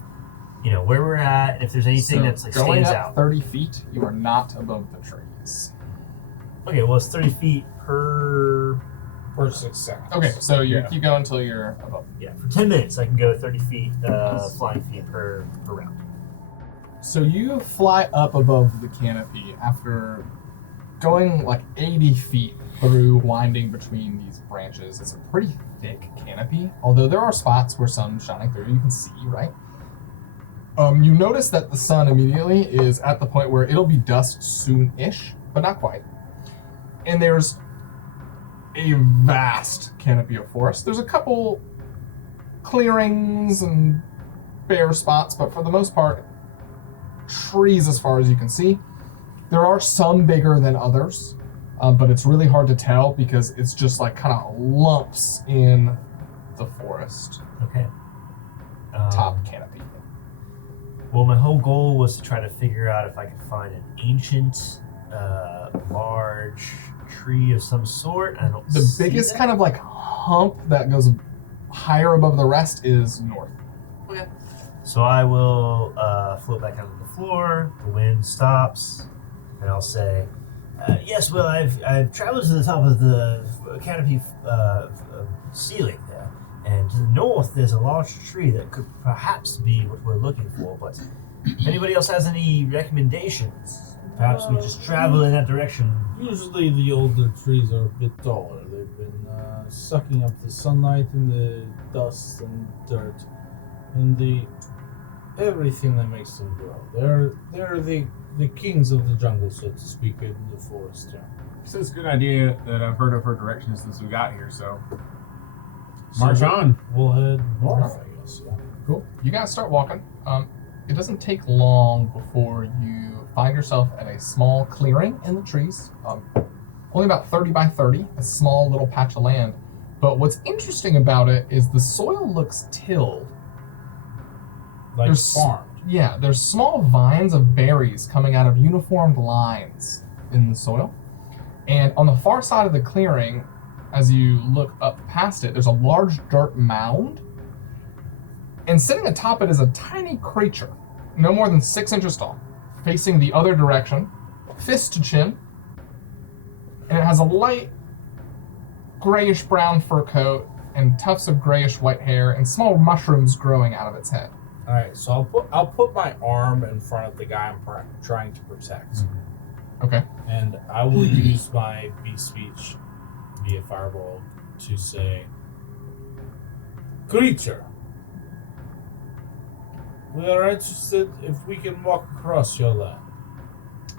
where we're at, and if there's anything So that's like going stands up out. 30 feet, you are not above the trees. Okay, well, it's 30 feet per. For 6 seconds. Okay, so you Yeah. keep going until you're above. Yeah, for 10 minutes, I can go 30 feet, flying feet per round. So you fly up above the canopy after going like 80 feet through, winding between these branches. It's a pretty thick canopy, although there are spots where sun's shining through. You can see, right? You notice that the sun immediately is at the point where it'll be dusk soon-ish, but not quite. And there's a vast canopy of forest. There's a couple clearings and bare spots, but for the most part, trees as far as you can see. There are some bigger than others, but it's really hard to tell because it's just like kind of lumps in the forest Okay. top canopy. Well, my whole goal was to try to figure out if I could find an ancient, large tree of some sort. I don't The see biggest that. kind of like hump that goes higher above the rest is north. So I will float back onto the floor. The wind stops, and I'll say, "Yes, well, I've traveled to the top of the canopy ceiling there, and to the north there's a large tree that could perhaps be what we're looking for. But if anybody else has any recommendations, perhaps we just travel in that direction." Usually the older trees are a bit taller. They've been sucking up the sunlight and the dust and dirt and everything that makes them grow. They're the kings of the jungle, so to speak, in the forest. Yeah. So it's a good idea that I've heard of her direction since we got here, so So march on. We'll head north, I guess. Yeah. Cool. You guys start walking. It doesn't take long before you find yourself at a small clearing in the trees. Only about 30 by 30, a small little patch of land. But what's interesting about it is the soil looks tilled. Like There's- farmed. Yeah, there's small vines of berries coming out of uniformed lines in the soil. And on the far side of the clearing, as you look up past it, there's a large dirt mound. And sitting atop it is a tiny creature, no more than 6 inches tall, facing the other direction, fist to chin. And it has a light grayish-brown fur coat and tufts of grayish-white hair and small mushrooms growing out of its head. All right, so I'll put my arm in front of the guy I'm trying to protect, Okay. and I will use my beast speech via fireball to say, "Creature, we are interested if we can walk across your land."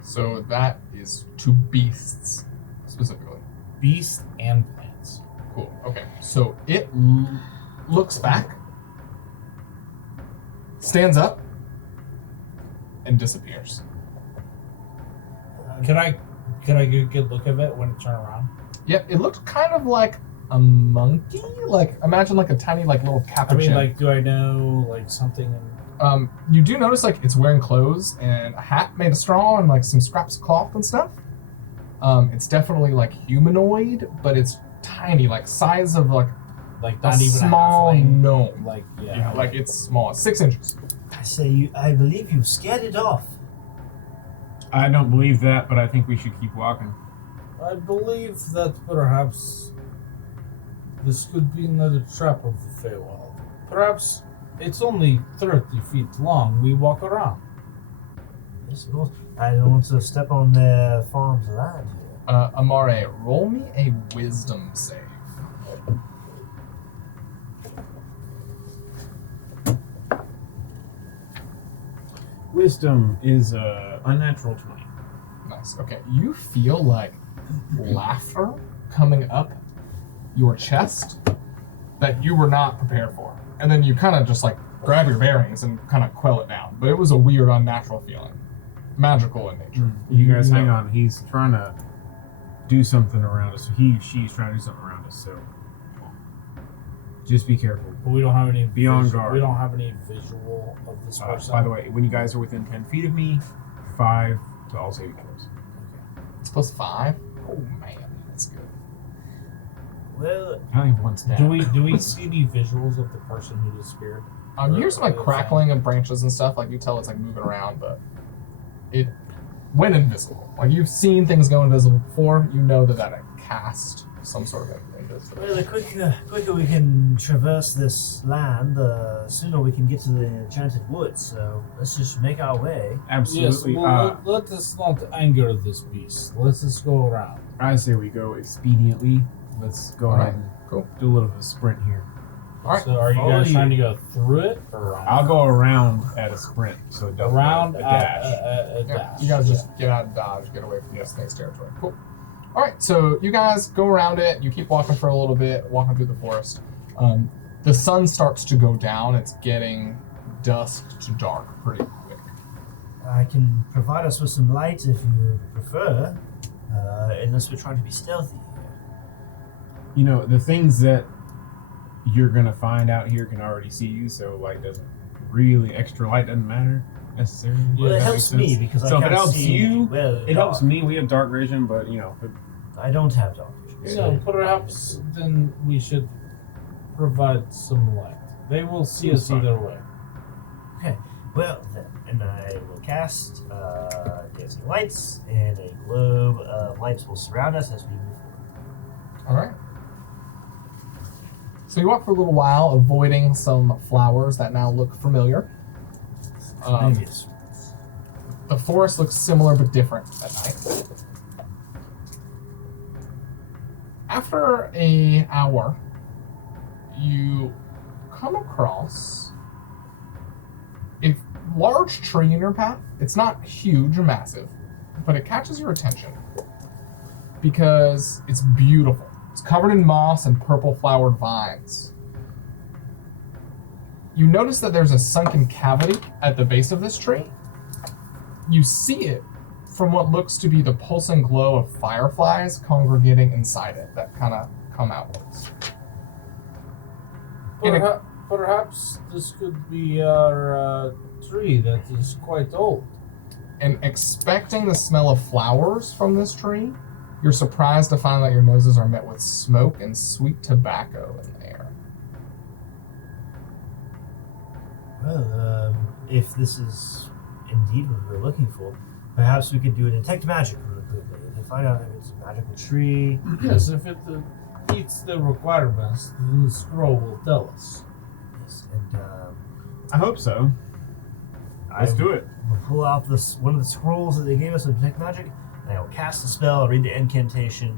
So that is to beasts specifically. Beast and plants. Cool. Okay. So it looks back, stands up, and disappears. Can I get a good look of it when it turns around? Yep. It looked kind of like a monkey. Like imagine like a tiny like little I capuchin. mean, like, do I know like something? You do notice like it's wearing clothes and a hat made of straw and like some scraps of cloth and stuff. It's definitely like humanoid, but it's tiny, like size of like Like a not even small a halfling? gnome. Like Yeah, like it's small, 6 inches. I believe you scared it off. I don't believe that, but I think we should keep walking. I believe that perhaps this could be another trap of the Feywild. Perhaps it's only 30 feet long. We walk around. Yes, of course. I don't want to step on their farm's land here. Amare, roll me a wisdom save. Wisdom is unnatural 20. Nice. Okay, you feel like laughter coming up your chest that you were not prepared for. And then you kind of just like grab your bearings and kind of quell it down. But it was a weird, unnatural feeling. Magical in nature. You guys hang on. He's trying to do something around us. She's trying to do something around us, so just be careful. But we don't have any Be on guard. We don't have any visual of this person. By the way, when you guys are within 10 feet of me, 5 to all saving throws. It's plus 5. Oh man, that's good. Well, I only have one stat. Do we see any visuals of the person who disappeared? You hear some like crackling of branches and stuff. Like you tell it's like moving around, but it went invisible. Like you've seen things go invisible before. You know that it cast some sort of invisible. well, the quicker we can traverse this land, the sooner we can get to the Enchanted Wood. So let's just make our way. Absolutely. Yes, well, let us not anger this beast. Let us go around. I say we go expediently. Let's go All ahead right, and cool. do a little bit of a sprint here. All right. So are you Follow guys you. trying to go through it or around? I'll go around at a sprint, so it doesn't around a dash. a Yeah, dash. you guys just get out of dodge, get away from the snake's territory. Cool. All right, so you guys go around it. You keep walking for a little bit, walking through the forest. The sun starts to go down. It's getting dusk to dark pretty quick. I can provide us with some light if you prefer, unless we're trying to be stealthy here. You know, the things that you're gonna find out here can already see you, so light doesn't really, extra light doesn't matter necessarily. Well, If it that helps makes me sense. because So I if can't it helps see you, well. it helps me. We have dark vision, but you know, I don't have dark vision. So perhaps then we should provide some light. They will see us Fine. either way. Okay, well then, and I will cast dancing lights, and a globe of lights will surround us as we move forward. All right. So you walk for a little while, avoiding some flowers that now look familiar. Maybe it's The forest looks similar but different at night. After an hour, you come across a large tree in your path. It's not huge or massive, but it catches your attention because it's beautiful. It's covered in moss and purple flowered vines. You notice that there's a sunken cavity at the base of this tree. You see it from what looks to be the pulsing glow of fireflies congregating inside it that kind of come outwards. Perhaps this could be our tree that is quite old. And expecting the smell of flowers from this tree, you're surprised to find that your noses are met with smoke and sweet tobacco in the air. well. If this is indeed what we're looking for, perhaps we could do a detect magic really quickly and find out if it's a magical tree. Yes, if it meets the requirements, then the scroll will tell us. Yes, and I hope so. Let's do it. We'll pull out one of the scrolls that they gave us with detect magic, and I will cast a spell, read the incantation,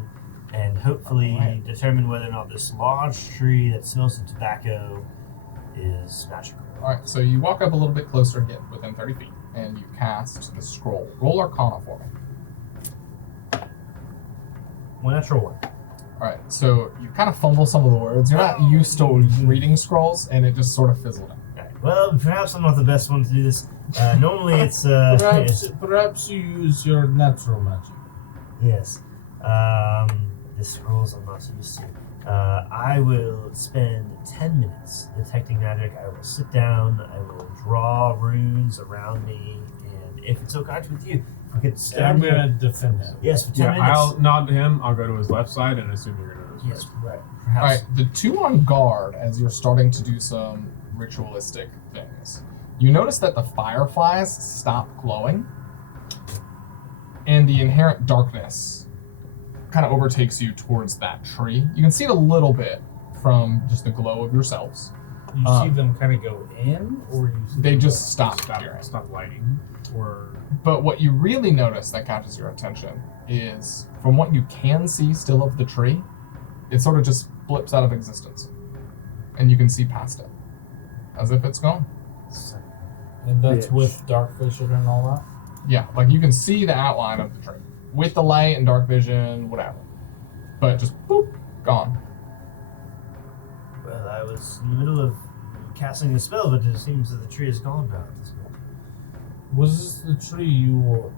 and hopefully determine whether or not this large tree that smells of tobacco is magical. All right, so you walk up a little bit closer and get within 30 feet, and you cast the scroll. Roll Arcana for me. One natural one. All right, so you kind of fumble some of the words. You're not used to reading scrolls, and it just sort of fizzled in. Right. Well, perhaps I'm not the best one to do this. Normally, it's Perhaps you use your natural magic. yes. The scrolls I'm not used to. I will spend 10 minutes detecting magic. I will sit down. I will draw runes around me, and if it's okay with you, we could I'm stand going to here. defend him. Yes, for 10 Yeah, minutes. I'll nod to him. I'll go to his left side and assume you're going to go to his Yes, right. right. All Perhaps. right, the two on guard as you're starting to do some ritualistic things. You notice that the fireflies stop glowing, and the inherent darkness kind of overtakes you towards that tree. You can see it a little bit from just the glow of yourselves. You see them kind of go in, or you see They them just go stop Stop, appearing. stop lighting. Or But what you really notice that catches your attention is, from what you can see still of the tree, it sort of just blips out of existence. And you can see past it, as if it's gone. And that's Bitch. with dark vision and all that? Yeah, like you can see the outline of the tree with the light and dark vision, whatever. But just boop, gone. Well, I was in the middle of casting a spell, but it seems that the tree is gone now at this point. Was this the tree you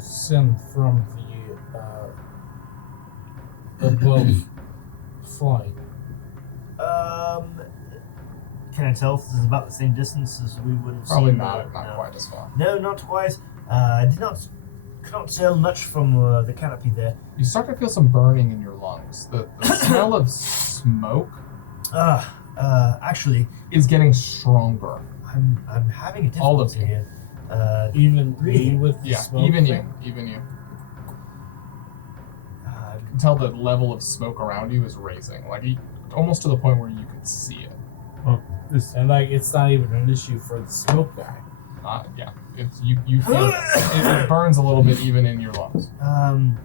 sent from the above flight? Can I tell if this is about the same distance as we would have Probably seen? not No. quite as far. No, not quite. I could not tell much from the canopy there. You start to feel some burning in your lungs. The smell of smoke Actually, is getting stronger. I'm having a difficulty All of you. here. Even Really? me with the Yeah, smoke even thing? you. You can tell the level of smoke around you is raising, like almost to the point where you could see it. this And like, it's not even an issue for the smoke guy. Yeah, it's you feel it. It burns a little bit even in your lungs.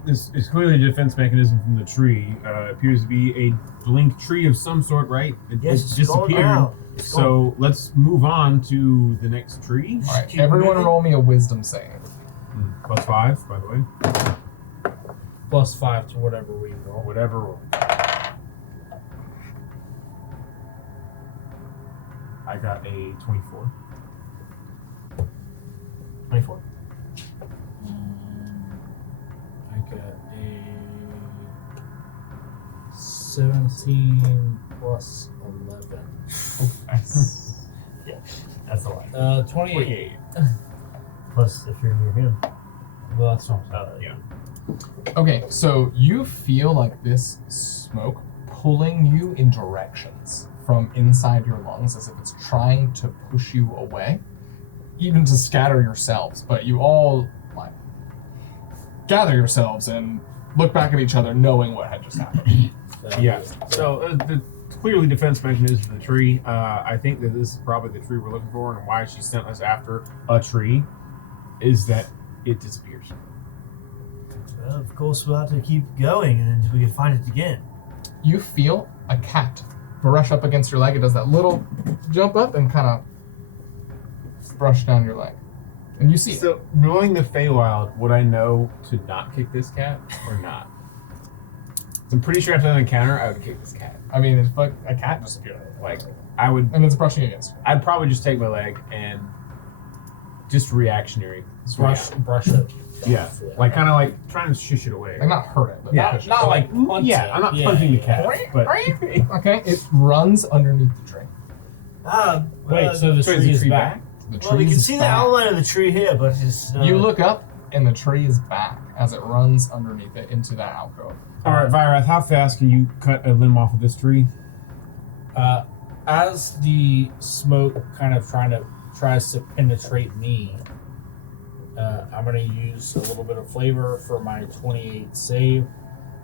This is clearly a defense mechanism from the tree. Appears to be a blink tree of some sort, right? It yes, it it's gone disappeared. now. It's gone. So let's move on to the next tree. All right, Keep everyone, moving. roll me a wisdom save. +5, by the way. +5 to whatever we roll. Whatever roll. I got a 24. 24. I got a 17 plus 11. Yeah, that's a lot. 28. Plus, if you're near him. Well, that's not Yeah. Okay, so you feel like this smoke pulling you in directions from inside your lungs as if it's trying to push you away, even to scatter yourselves. But you all like gather yourselves and look back at each other knowing what had just happened. Yeah. So the clearly defense mechanism of the tree. I think that this is probably the tree we're looking for, and why she sent us after a tree is that it disappears. Well, of course, we'll have to keep going until we can find it again. You feel a cat brush up against your leg. It does that little jump up and kind of brush down your leg. And you see it. So, knowing the Feywild, would I know to not kick this cat or not? I'm pretty sure after that encounter, I would kick this cat. I mean, it's like a cat just appeared. Like, I would. And it's brushing against you. I'd probably just take my leg and just reactionary. brush it. Yeah, like kind of like trying to shush it away. Like not hurt it, but Yeah, push it. not like punch yeah. it. I'm not Yeah, punching the yeah. cat, but Okay, it runs underneath the tree. Wait, so the so is tree the is tree back? The Well, we can tree's see the back. outline of the tree here, but it's... You look up, and the tree is back as it runs underneath it into that alcove. all right, Vyrath, how fast can you cut a limb off of this tree? As the smoke kind of tries to penetrate me, I'm going to use a little bit of flavor for my 28 save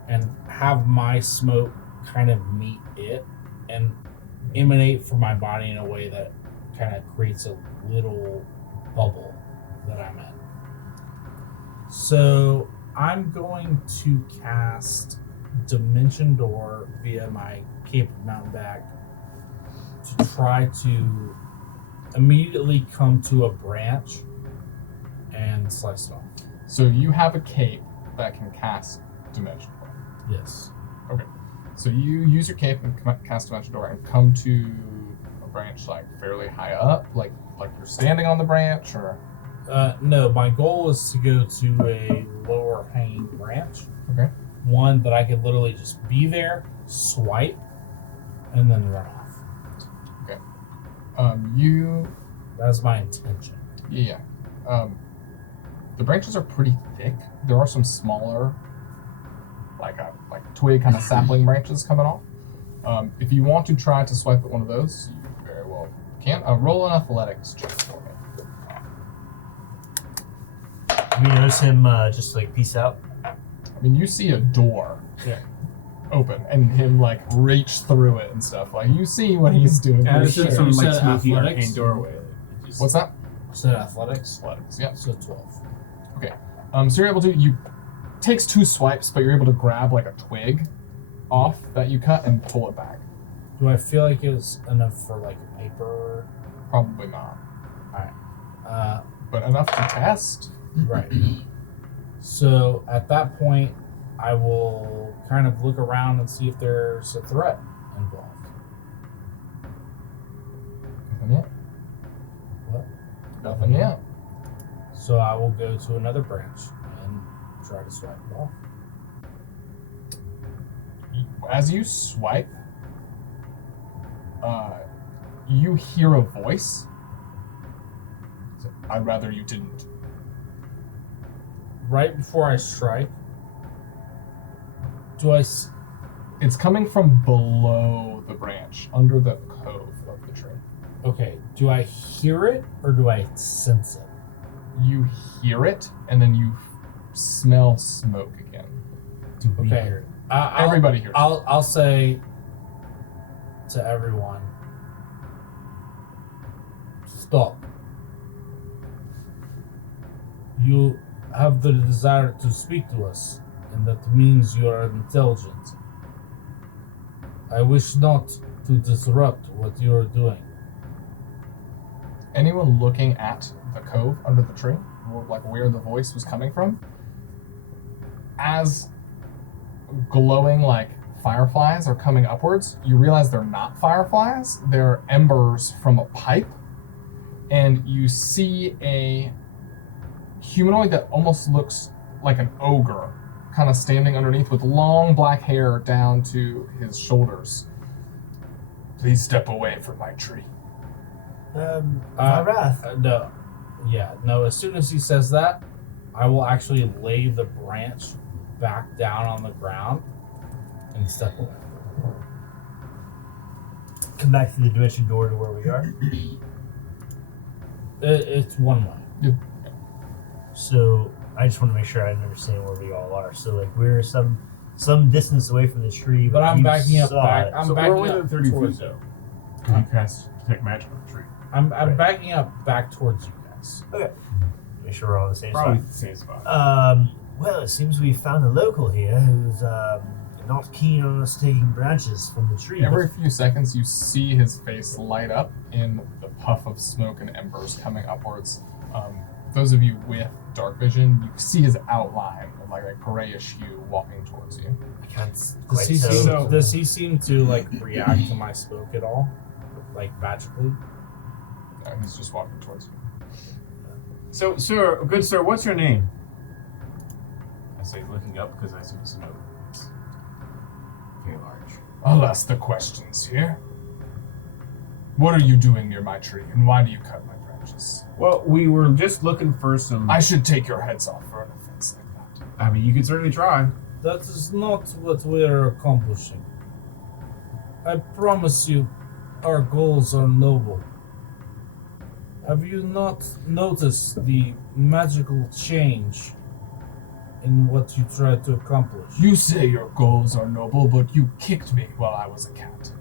and have my smoke kind of meet it and emanate from my body in a way that kind of creates a little bubble that I'm in. So I'm going to cast Dimension Door via my Cape of Mountain Bag to try to immediately come to a branch and slice it off. So you have a cape that can cast Dimension Door. Yes. So you use your cape and cast Dimension Door and come to a branch like fairly high up, like you're standing on the branch, or No, my goal is to go to a lower hanging branch. okay. One that I could literally just be there, swipe, and then run off. That's my intention. Yeah. The branches are pretty thick. There are some smaller, like twig kind of sapling branches coming off. If you want to try to swipe at one of those, you very well can. Roll an athletics check for me. We notice him just like peace out. I mean, you see a door open and him like reach through it and stuff. Like you see what he's doing. Yeah, for it's just sure. some You like said smoky athletics? arcane doorway. What's that? So athletics? Athletics. Yeah. So 12. So you're able to. You takes 2 swipes, but you're able to grab like a twig off that you cut and pull it back. Do I feel like it's enough for like a paper? Probably not, but enough to test. Right. So at that point, I will kind of look around and see if there's a threat involved. Nothing yet. What? Nothing yet. So I will go to another branch and try to swipe it off. As you swipe, you hear a voice. I'd rather you didn't. Right before I strike, do I? It's coming from below the branch, under the cove of the tree. Okay. Do I hear it or do I sense it? You hear it, and then you smell smoke again. Do we Okay. hear it? Everybody hears it. I'll say to everyone, stop. You have the desire to speak to us, and that means you are intelligent. I wish not to disrupt what you are doing. Anyone looking at the cove under the tree, or like where the voice was coming from, as glowing like fireflies are coming upwards, you realize they're not fireflies, they're embers from a pipe, and you see a humanoid that almost looks like an ogre, kind of standing underneath with long black hair down to his shoulders. Please step away from my tree. My wrath. No, as soon as he says that, I will actually lay the branch back down on the ground and step away. Come back through the dimension door to where we are. It's one way. So I just want to make sure I understand where we all are. So like we're some distance away from the tree, But I'm you backing up saw back. it. I'm So backing we're only up at 30 feet towards though. Can you cast detect magic on the tree? I'm Right. backing up back towards you guys. Make sure we're all in the same Probably spot. the same spot. Well, it seems we found a local here who's not keen on us taking branches from the tree. Every few seconds, you see his face light up in the puff of smoke and embers coming upwards. Those of you with dark vision, you see his outline of like a grayish hue walking towards you. I can't Does quite he, tell. does he seem to like react to my smoke at all? Like magically? He's just walking towards you. So, sir, good sir, what's your name? I say, looking up because I see the smoke. It's very large. I'll ask the questions here. What are you doing near my tree, and why do you cut my branches? Well, we were just looking for some. I should take your heads off for an offense like that. I mean, you could certainly try. That is not what we're accomplishing. I promise you, our goals are noble. Have you not noticed the magical change in what you try to accomplish? You say your goals are noble, but you kicked me while I was a cat.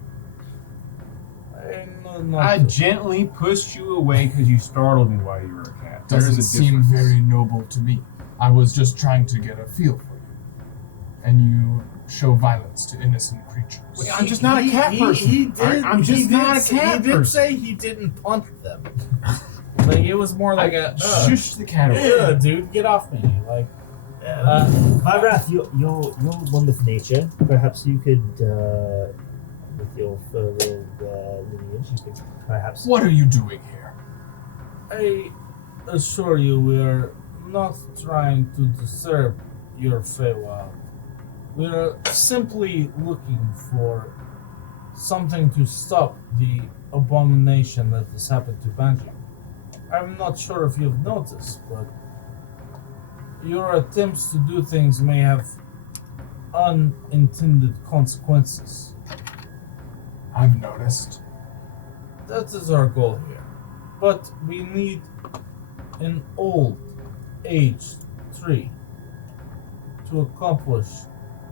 I gently pushed you away because you startled me while you were a cat. Doesn't seem very noble to me. I was just trying to get a feel for you. And you show violence to innocent creatures. Wait, I'm just not a cat person. I'm just not a cat He person. did say he didn't punch them. Like, it was more like shush the cat away. Yeah, dude, get off me. Like, Vyrath, you're one with nature. Perhaps you could, with your furrow lineage, you could perhaps. What are you doing here? I assure you, we are not trying to disturb your Feywild. We are simply looking for something to stop the abomination that has happened to Banjo. I'm not sure if you've noticed, but your attempts to do things may have unintended consequences. I've noticed. That is our goal here. But we need an old, aged tree to accomplish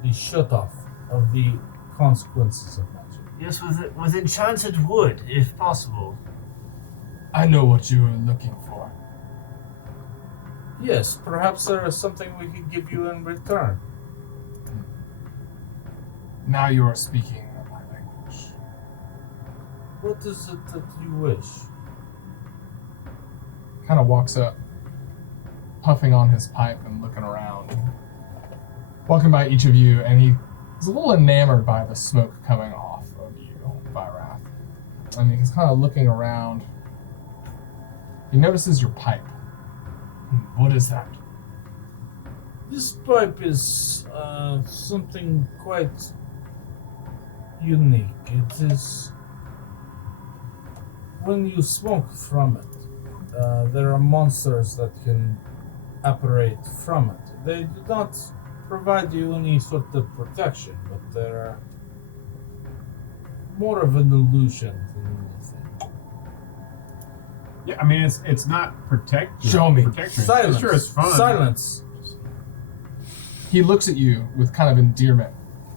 the shut-off of the consequences of magic. Yes, with Enchanted Wood, if possible. I know what you are looking for. Yes, perhaps there is something we could give you in return. Now you are speaking my language. What is it that you wish? Kind of walks up, puffing on his pipe and looking around. Walking by each of you, and he's a little enamored by the smoke coming off of you, Vyrath. And he's kind of looking around. He notices your pipe. What is that? This pipe is something quite unique. It is when you smoke from it, there are monsters that can apparate from it. They do not provide you any sort of protection, but they're more of an illusion than anything. Yeah, I mean it's not protective. Show me. Protection. Silence. Sure, it's fun. Silence. He looks at you with kind of endearment,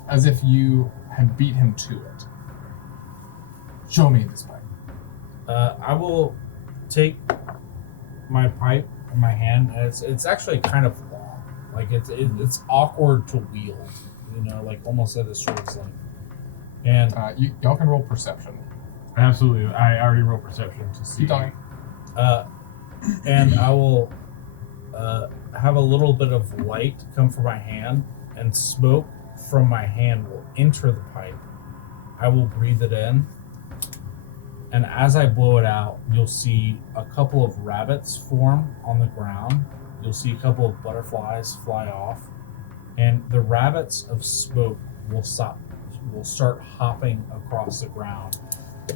as if you had beat him to it. Show me this pipe. I will take my pipe in my hand, and it's actually kind of long. Like it's awkward to wield, you know, like almost at a sword's length. And Y'all can roll perception. Absolutely. I already rolled perception to see. Keep talking. And I will have a little bit of light come from my hand, and smoke from my hand will enter the pipe. I will breathe it in, and as I blow it out, you'll see a couple of rabbits form on the ground. You'll see a couple of butterflies fly off, and the rabbits of smoke will start hopping across the ground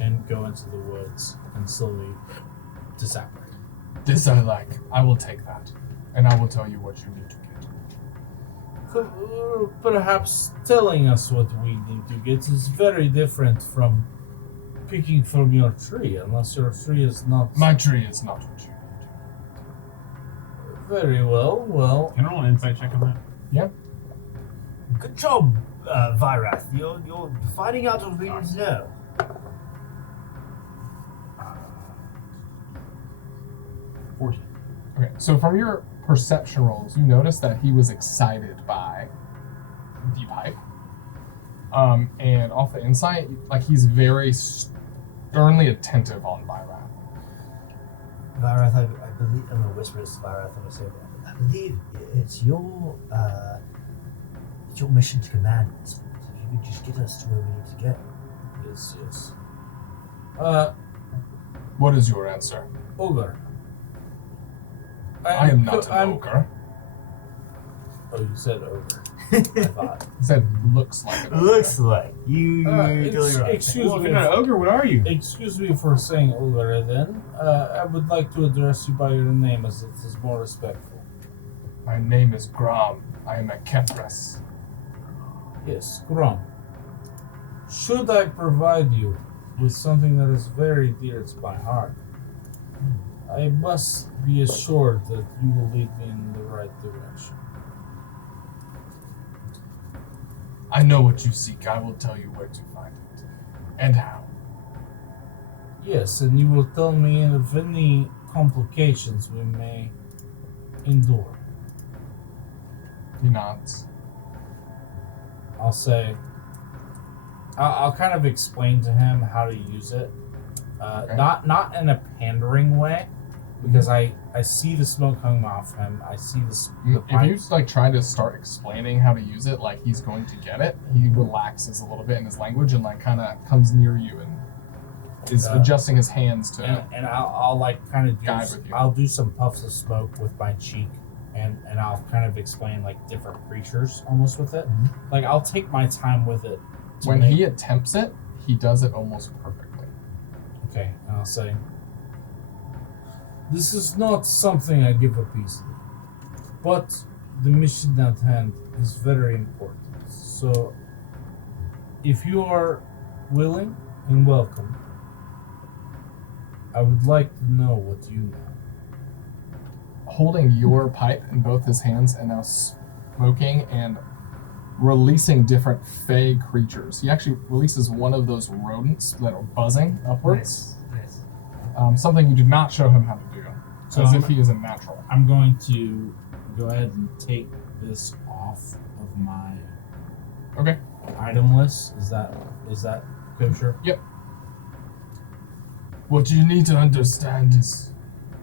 and go into the woods and slowly disappear. This I like. I will take that. And I will tell you what you need to get. Perhaps telling us what we need to get is very different from picking from your tree, unless your tree is not... My tree is not what you need. Very well. Can I roll an insight check on that? Yeah. Good job, Vyrath. You're finding out what we need to know. 14. Okay, so from your perception rolls, you notice that he was excited by the pipe. And off the insight, like he's very sternly attentive on Vyrath. Vyrath, I believe, I'm going to whisper this to Vyrath, I'm going to say, I believe it's your mission to command this. If you could just get us to where we need to go. Yes. What is your answer? Ogre. I am not an ogre. Oh, you said ogre. I thought. He said looks like an ogre. Looks like. You're totally right. Excuse Well, if me. you're not an ogre, what are you? Excuse me for saying ogre then. I would like to address you by your name as it is more respectful. My name is Grom. I am a Kepres. Yes, Grom. Should I provide you with something that is very dear to my heart, I must be assured that you will lead me in the right direction. I know what you seek. I will tell you where to find it. And how. Yes, and you will tell me of any complications we may endure. He nods. I'll say, I'll kind of explain to him how to use it. Okay. Not in a pandering way, because I see the smoke coming off him. I see the If you pipe. like try to start explaining how to use it, like he's going to get it, he relaxes a little bit in his language and like kind of comes near you and is adjusting his hands to. And I'll like kind of guide with you. I'll do some puffs of smoke with my cheek, and I'll kind of explain like different creatures almost with it. Mhm. Like I'll take my time with it. When he attempts it, he does it almost perfectly. Okay, and I'll say, this is not something I give up easily, but the mission at hand is very important. So, if you are willing and welcome, I would like to know what you know. Holding your pipe in both his hands and now smoking and releasing different fey creatures. He actually releases one of those rodents that are buzzing upwards. Nice. Something you did not show him how to do, So as I'm- if he is a natural. I'm going to go ahead and take this off of my Okay. item list. Is that kosher? What you need to understand is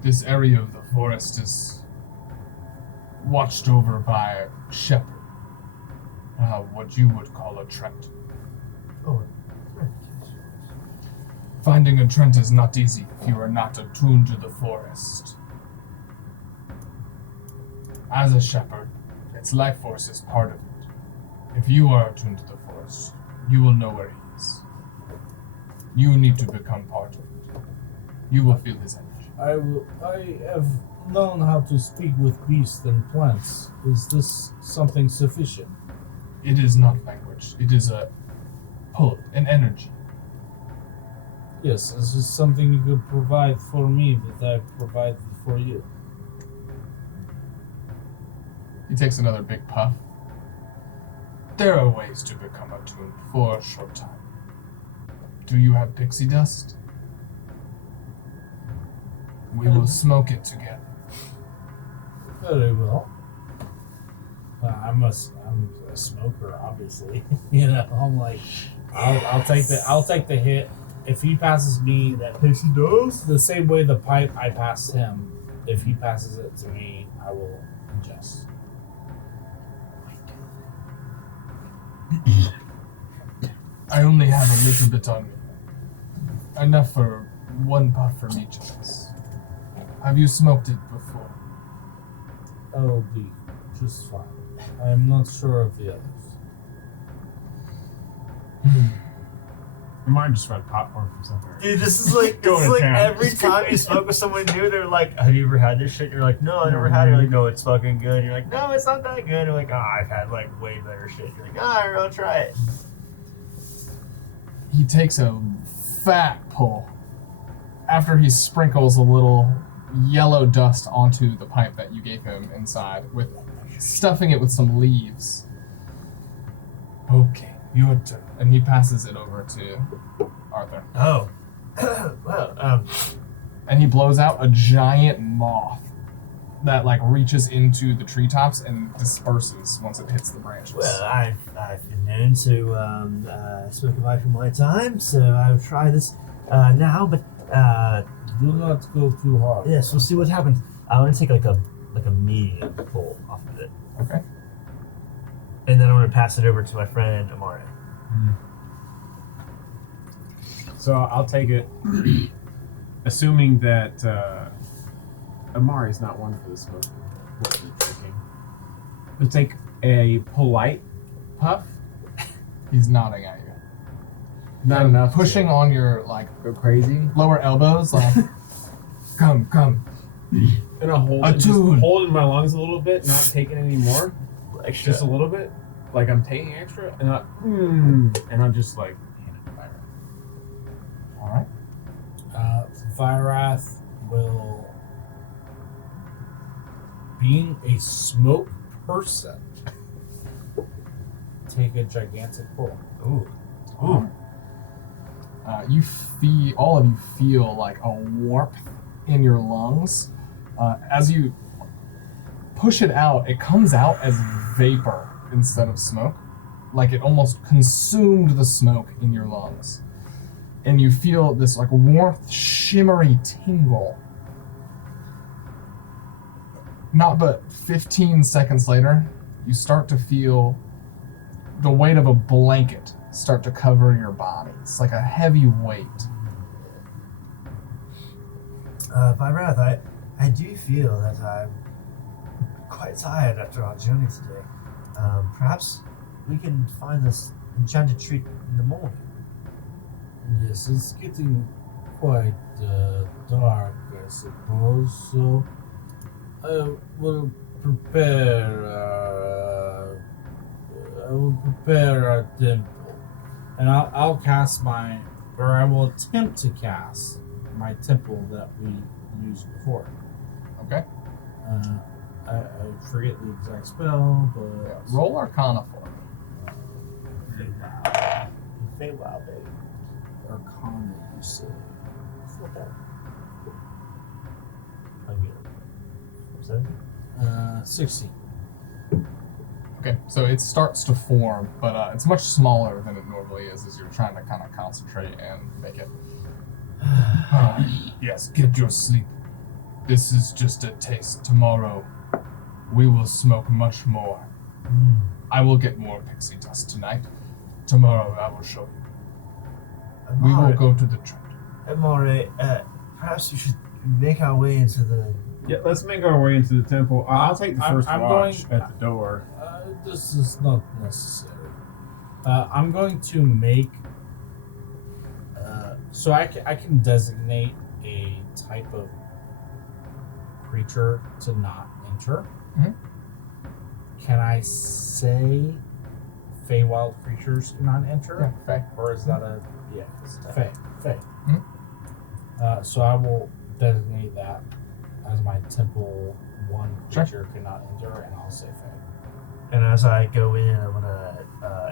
this area of the forest is watched over by a shepherd. What you would call a Trent. Oh, Finding a Trent is not easy if you are not attuned to the forest. As a shepherd, its life force is part of it. If you are attuned to the forest, you will know where he is. You need to become part of it. You will feel his energy. I have known how to speak with beasts and plants. Is this something sufficient? It is not language. It is a pull, an energy. Yes, this is something you could provide for me that I provided for you. He takes another big puff. There are ways to become attuned for a short time. Do you have pixie dust? We will smoke it together. Very well. I'm a smoker, obviously. You know, I'm like, I'll take the hit. If he passes me that pixie dust, the same way the pipe I passed him, if he passes it to me, I will ingest. I only have a little bit on me. Enough for one puff from each of us. Have you smoked it before? I will be just fine. I am not sure of the others. We might just find popcorn from somewhere. dude, this is like Going to town. every time you smoke with someone new, they're like, "Have you ever had this shit?" You're like, "No, I never had it." You're like, "No, it's fucking good." You're like, "No, it's not that good." You're like, "Oh, I've had like way better shit." You're like, "Oh, I'll try it." He takes a fat pull after he sprinkles a little yellow dust onto the pipe that you gave him inside, with stuffing it with some leaves. Okay, your turn. And he passes it over to Arthur. Oh, well, And he blows out a giant moth that like reaches into the treetops and disperses once it hits the branches. well, I've been known to smoke a pipe in my time, so I'll try this now. But Do not go too hard. yes, we'll see what happens. I want to take like a medium pull off of it, Okay. and then I'm going to pass it over to my friend Amara. So I'll take it, assuming that Amari's not one for the smoke. What are you drinking? We'll take a polite puff. He's nodding at you. Not And enough. pushing on your like to go crazy. lower elbows, like come. And I'll hold it, just Attune. hold it in my lungs a little bit, not taking any more. Extra. Just a little bit. Like I'm taking extra, and I'll just like hand it to Byron. Alright. Vyrath will, being a smoke person, take a gigantic pull. Ooh. Ooh. all of you feel like a warmth in your lungs. As you push it out, it comes out as vapor instead of smoke. Like it almost consumed the smoke in your lungs. And you feel this like warmth, shimmery tingle. Not but 15 seconds later, you start to feel the weight of a blanket start to cover your body. It's like a heavy weight. By wrath, I do feel that I'm quite tired after our journey today. Perhaps we can find this enchanted treat in the morning. Yes, it's getting quite dark, I suppose. So I will prepare. Our temple, and I'll cast I will attempt to cast my temple that we used before. Okay? I forget the exact spell, but Yeah. Roll Arcana for me. Feywild, baby. Arcana, you say. So? 16. Okay, so it starts to form, but it's much smaller than it normally is as you're trying to kind of concentrate and make it. Yes, get your sleep. This is just a taste. Tomorrow, we will smoke much more. I will get more pixie dust tonight. Tomorrow, I will show you. We will go to the trap. Amore, perhaps we should make our way into the... Yeah, let's make our way into the temple. I'll take the first I'm watch going- at the door. This is not necessary. I'm going to make. So I can designate a type of creature to not enter. Mhm. Can I say Feywild creatures cannot enter? Yeah, Faye. Or is that a It's Fae? Fae. Mhm. So I will designate that as my temple one Sure. creature cannot enter, and I'll say Fae. And as I go in, I'm gonna,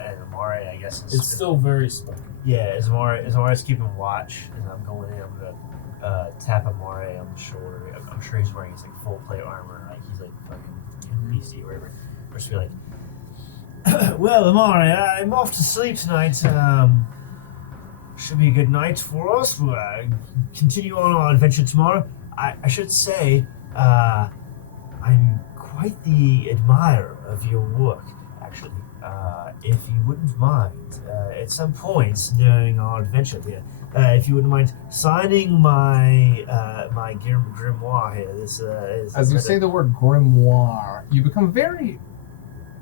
and Amore, I guess It's still very spoken. yeah, as Amore's keeping watch, and I'm going in, I'm gonna tap Amore on the shoulder. I'm sure he's wearing his like full plate armor, like he's like fucking beastie or whatever. Or just be like, well, Amore, I'm off to sleep tonight. Should be a good night for us. We'll continue on our adventure tomorrow. I should say, I'm quite the admirer of your work, actually. If you wouldn't mind, at some point during our adventure here, if you wouldn't mind signing my my grimoire here. This is As you say the word grimoire, you become very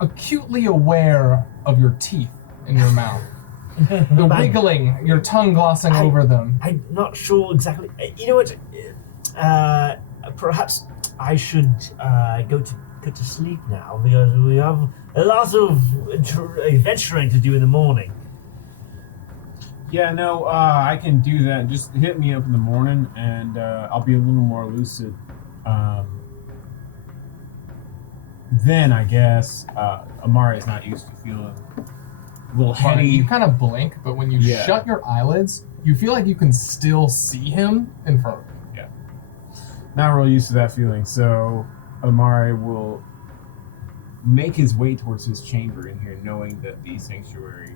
acutely aware of your teeth in your mouth. The wiggling, your tongue glossing over them. I'm not sure exactly. You know what? Perhaps I should go to sleep now because we have a lot of adventuring to do in the morning. Yeah, no, I can do that. Just hit me up in the morning, and I'll be a little more lucid. Then I guess Amari is not used to feeling a little heady. You kind of blink, but when you Yeah. shut your eyelids, you feel like you can still see him in front of you. Not real used to that feeling. So Amari will make his way towards his chamber in here, knowing that the sanctuary,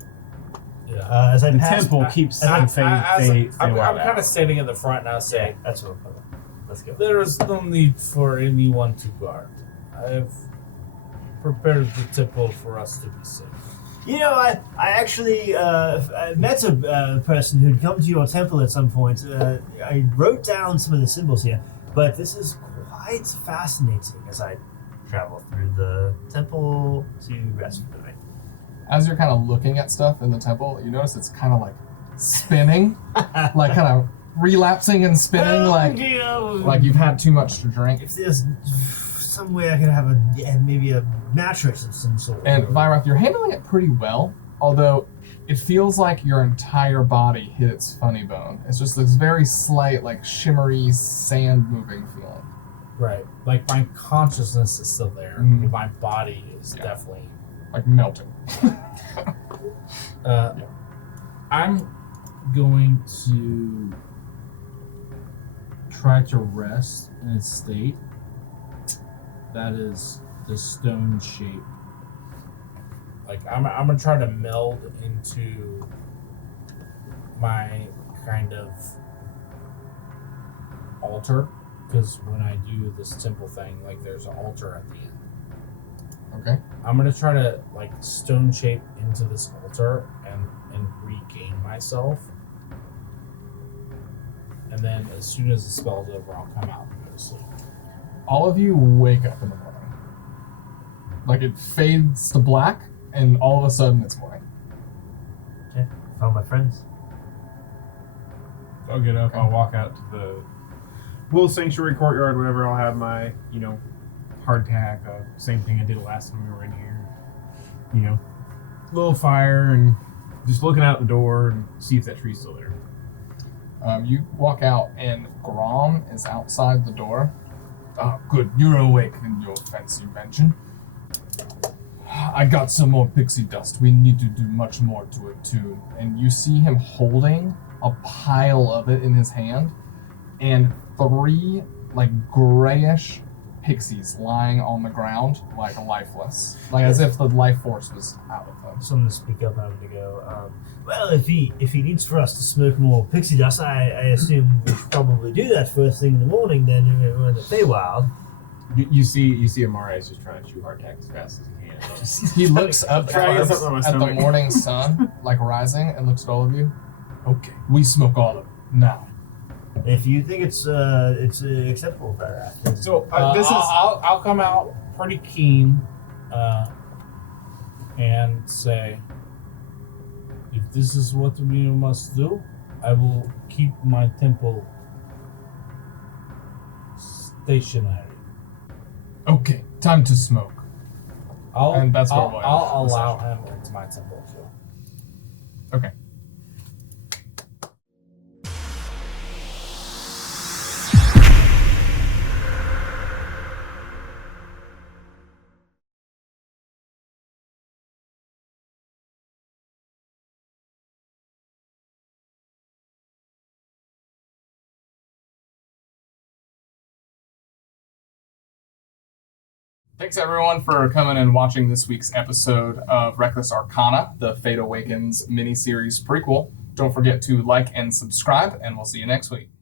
Yeah. As I the pass, temple, keeps the I'm Feywild kind out. of standing in the front now saying, that's what I'm talking about. Let's go. there is no need for anyone to guard. I have prepared the temple for us to be safe. You know, I actually I met a person who'd come to your temple at some point. I wrote down some of the symbols here, but this is quite fascinating as I travel through the temple to rest for the night. As you're kind of looking at stuff in the temple, you notice it's kind of like spinning, like kind of relapsing and spinning, like you've had too much to drink. If there's some way I could have maybe a mattress of some sort. And Vyroth, you're handling it pretty well, although it feels like your entire body hit its funny bone. It's just this very slight, like shimmery, sand moving feeling. Right. Like my consciousness is still there, Mhm. but my body is Yeah. definitely. Like melting. I'm going to try to rest in a state that is the stone shape. Like I'm gonna try to meld into my kind of altar, because when I do this temple thing, like there's an altar at the end. Okay. I'm gonna try to like stone shape into this altar and regain myself. And then as soon as the spell's over, I'll come out and go to sleep. All of you wake up in the morning. Like it fades to black, and all of a sudden it's morning. Okay, found my friends. I'll get up. Okay. I'll walk out to the little sanctuary courtyard, whatever. I'll have my, hardtack. Same thing I did last time we were in here. Little fire and just looking out the door and see if that tree's still there. You walk out, and Grom is outside the door. Oh, good. You're awake in your fancy mansion. I got some more pixie dust. We need to do much more to attune. And you see him holding a pile of it in his hand, and 3 grayish pixies lying on the ground, lifeless, as if the life force was out of them. So I'm gonna speak up. I'm gonna go. Well, if he needs for us to smoke more pixie dust, I assume we should probably do that first thing in the morning. Then when we're in the Feywild. You see Amara is just trying to chew hardtack as fast as he can. He looks up Try to get something on my at the stomach. morning sun, rising, and looks at all of you. Okay, we smoke all of it now. If you think it's acceptable, Farah. So this is I'll come out pretty keen and say, if this is what we must do, I will keep my temple stationary. Okay, time to smoke. And that's where we'll end I'll the allow session. him into my temple as well. Okay. Thanks everyone for coming and watching this week's episode of Reckless Arcana, the Fate Awakens miniseries prequel. Don't forget to like and subscribe, and we'll see you next week.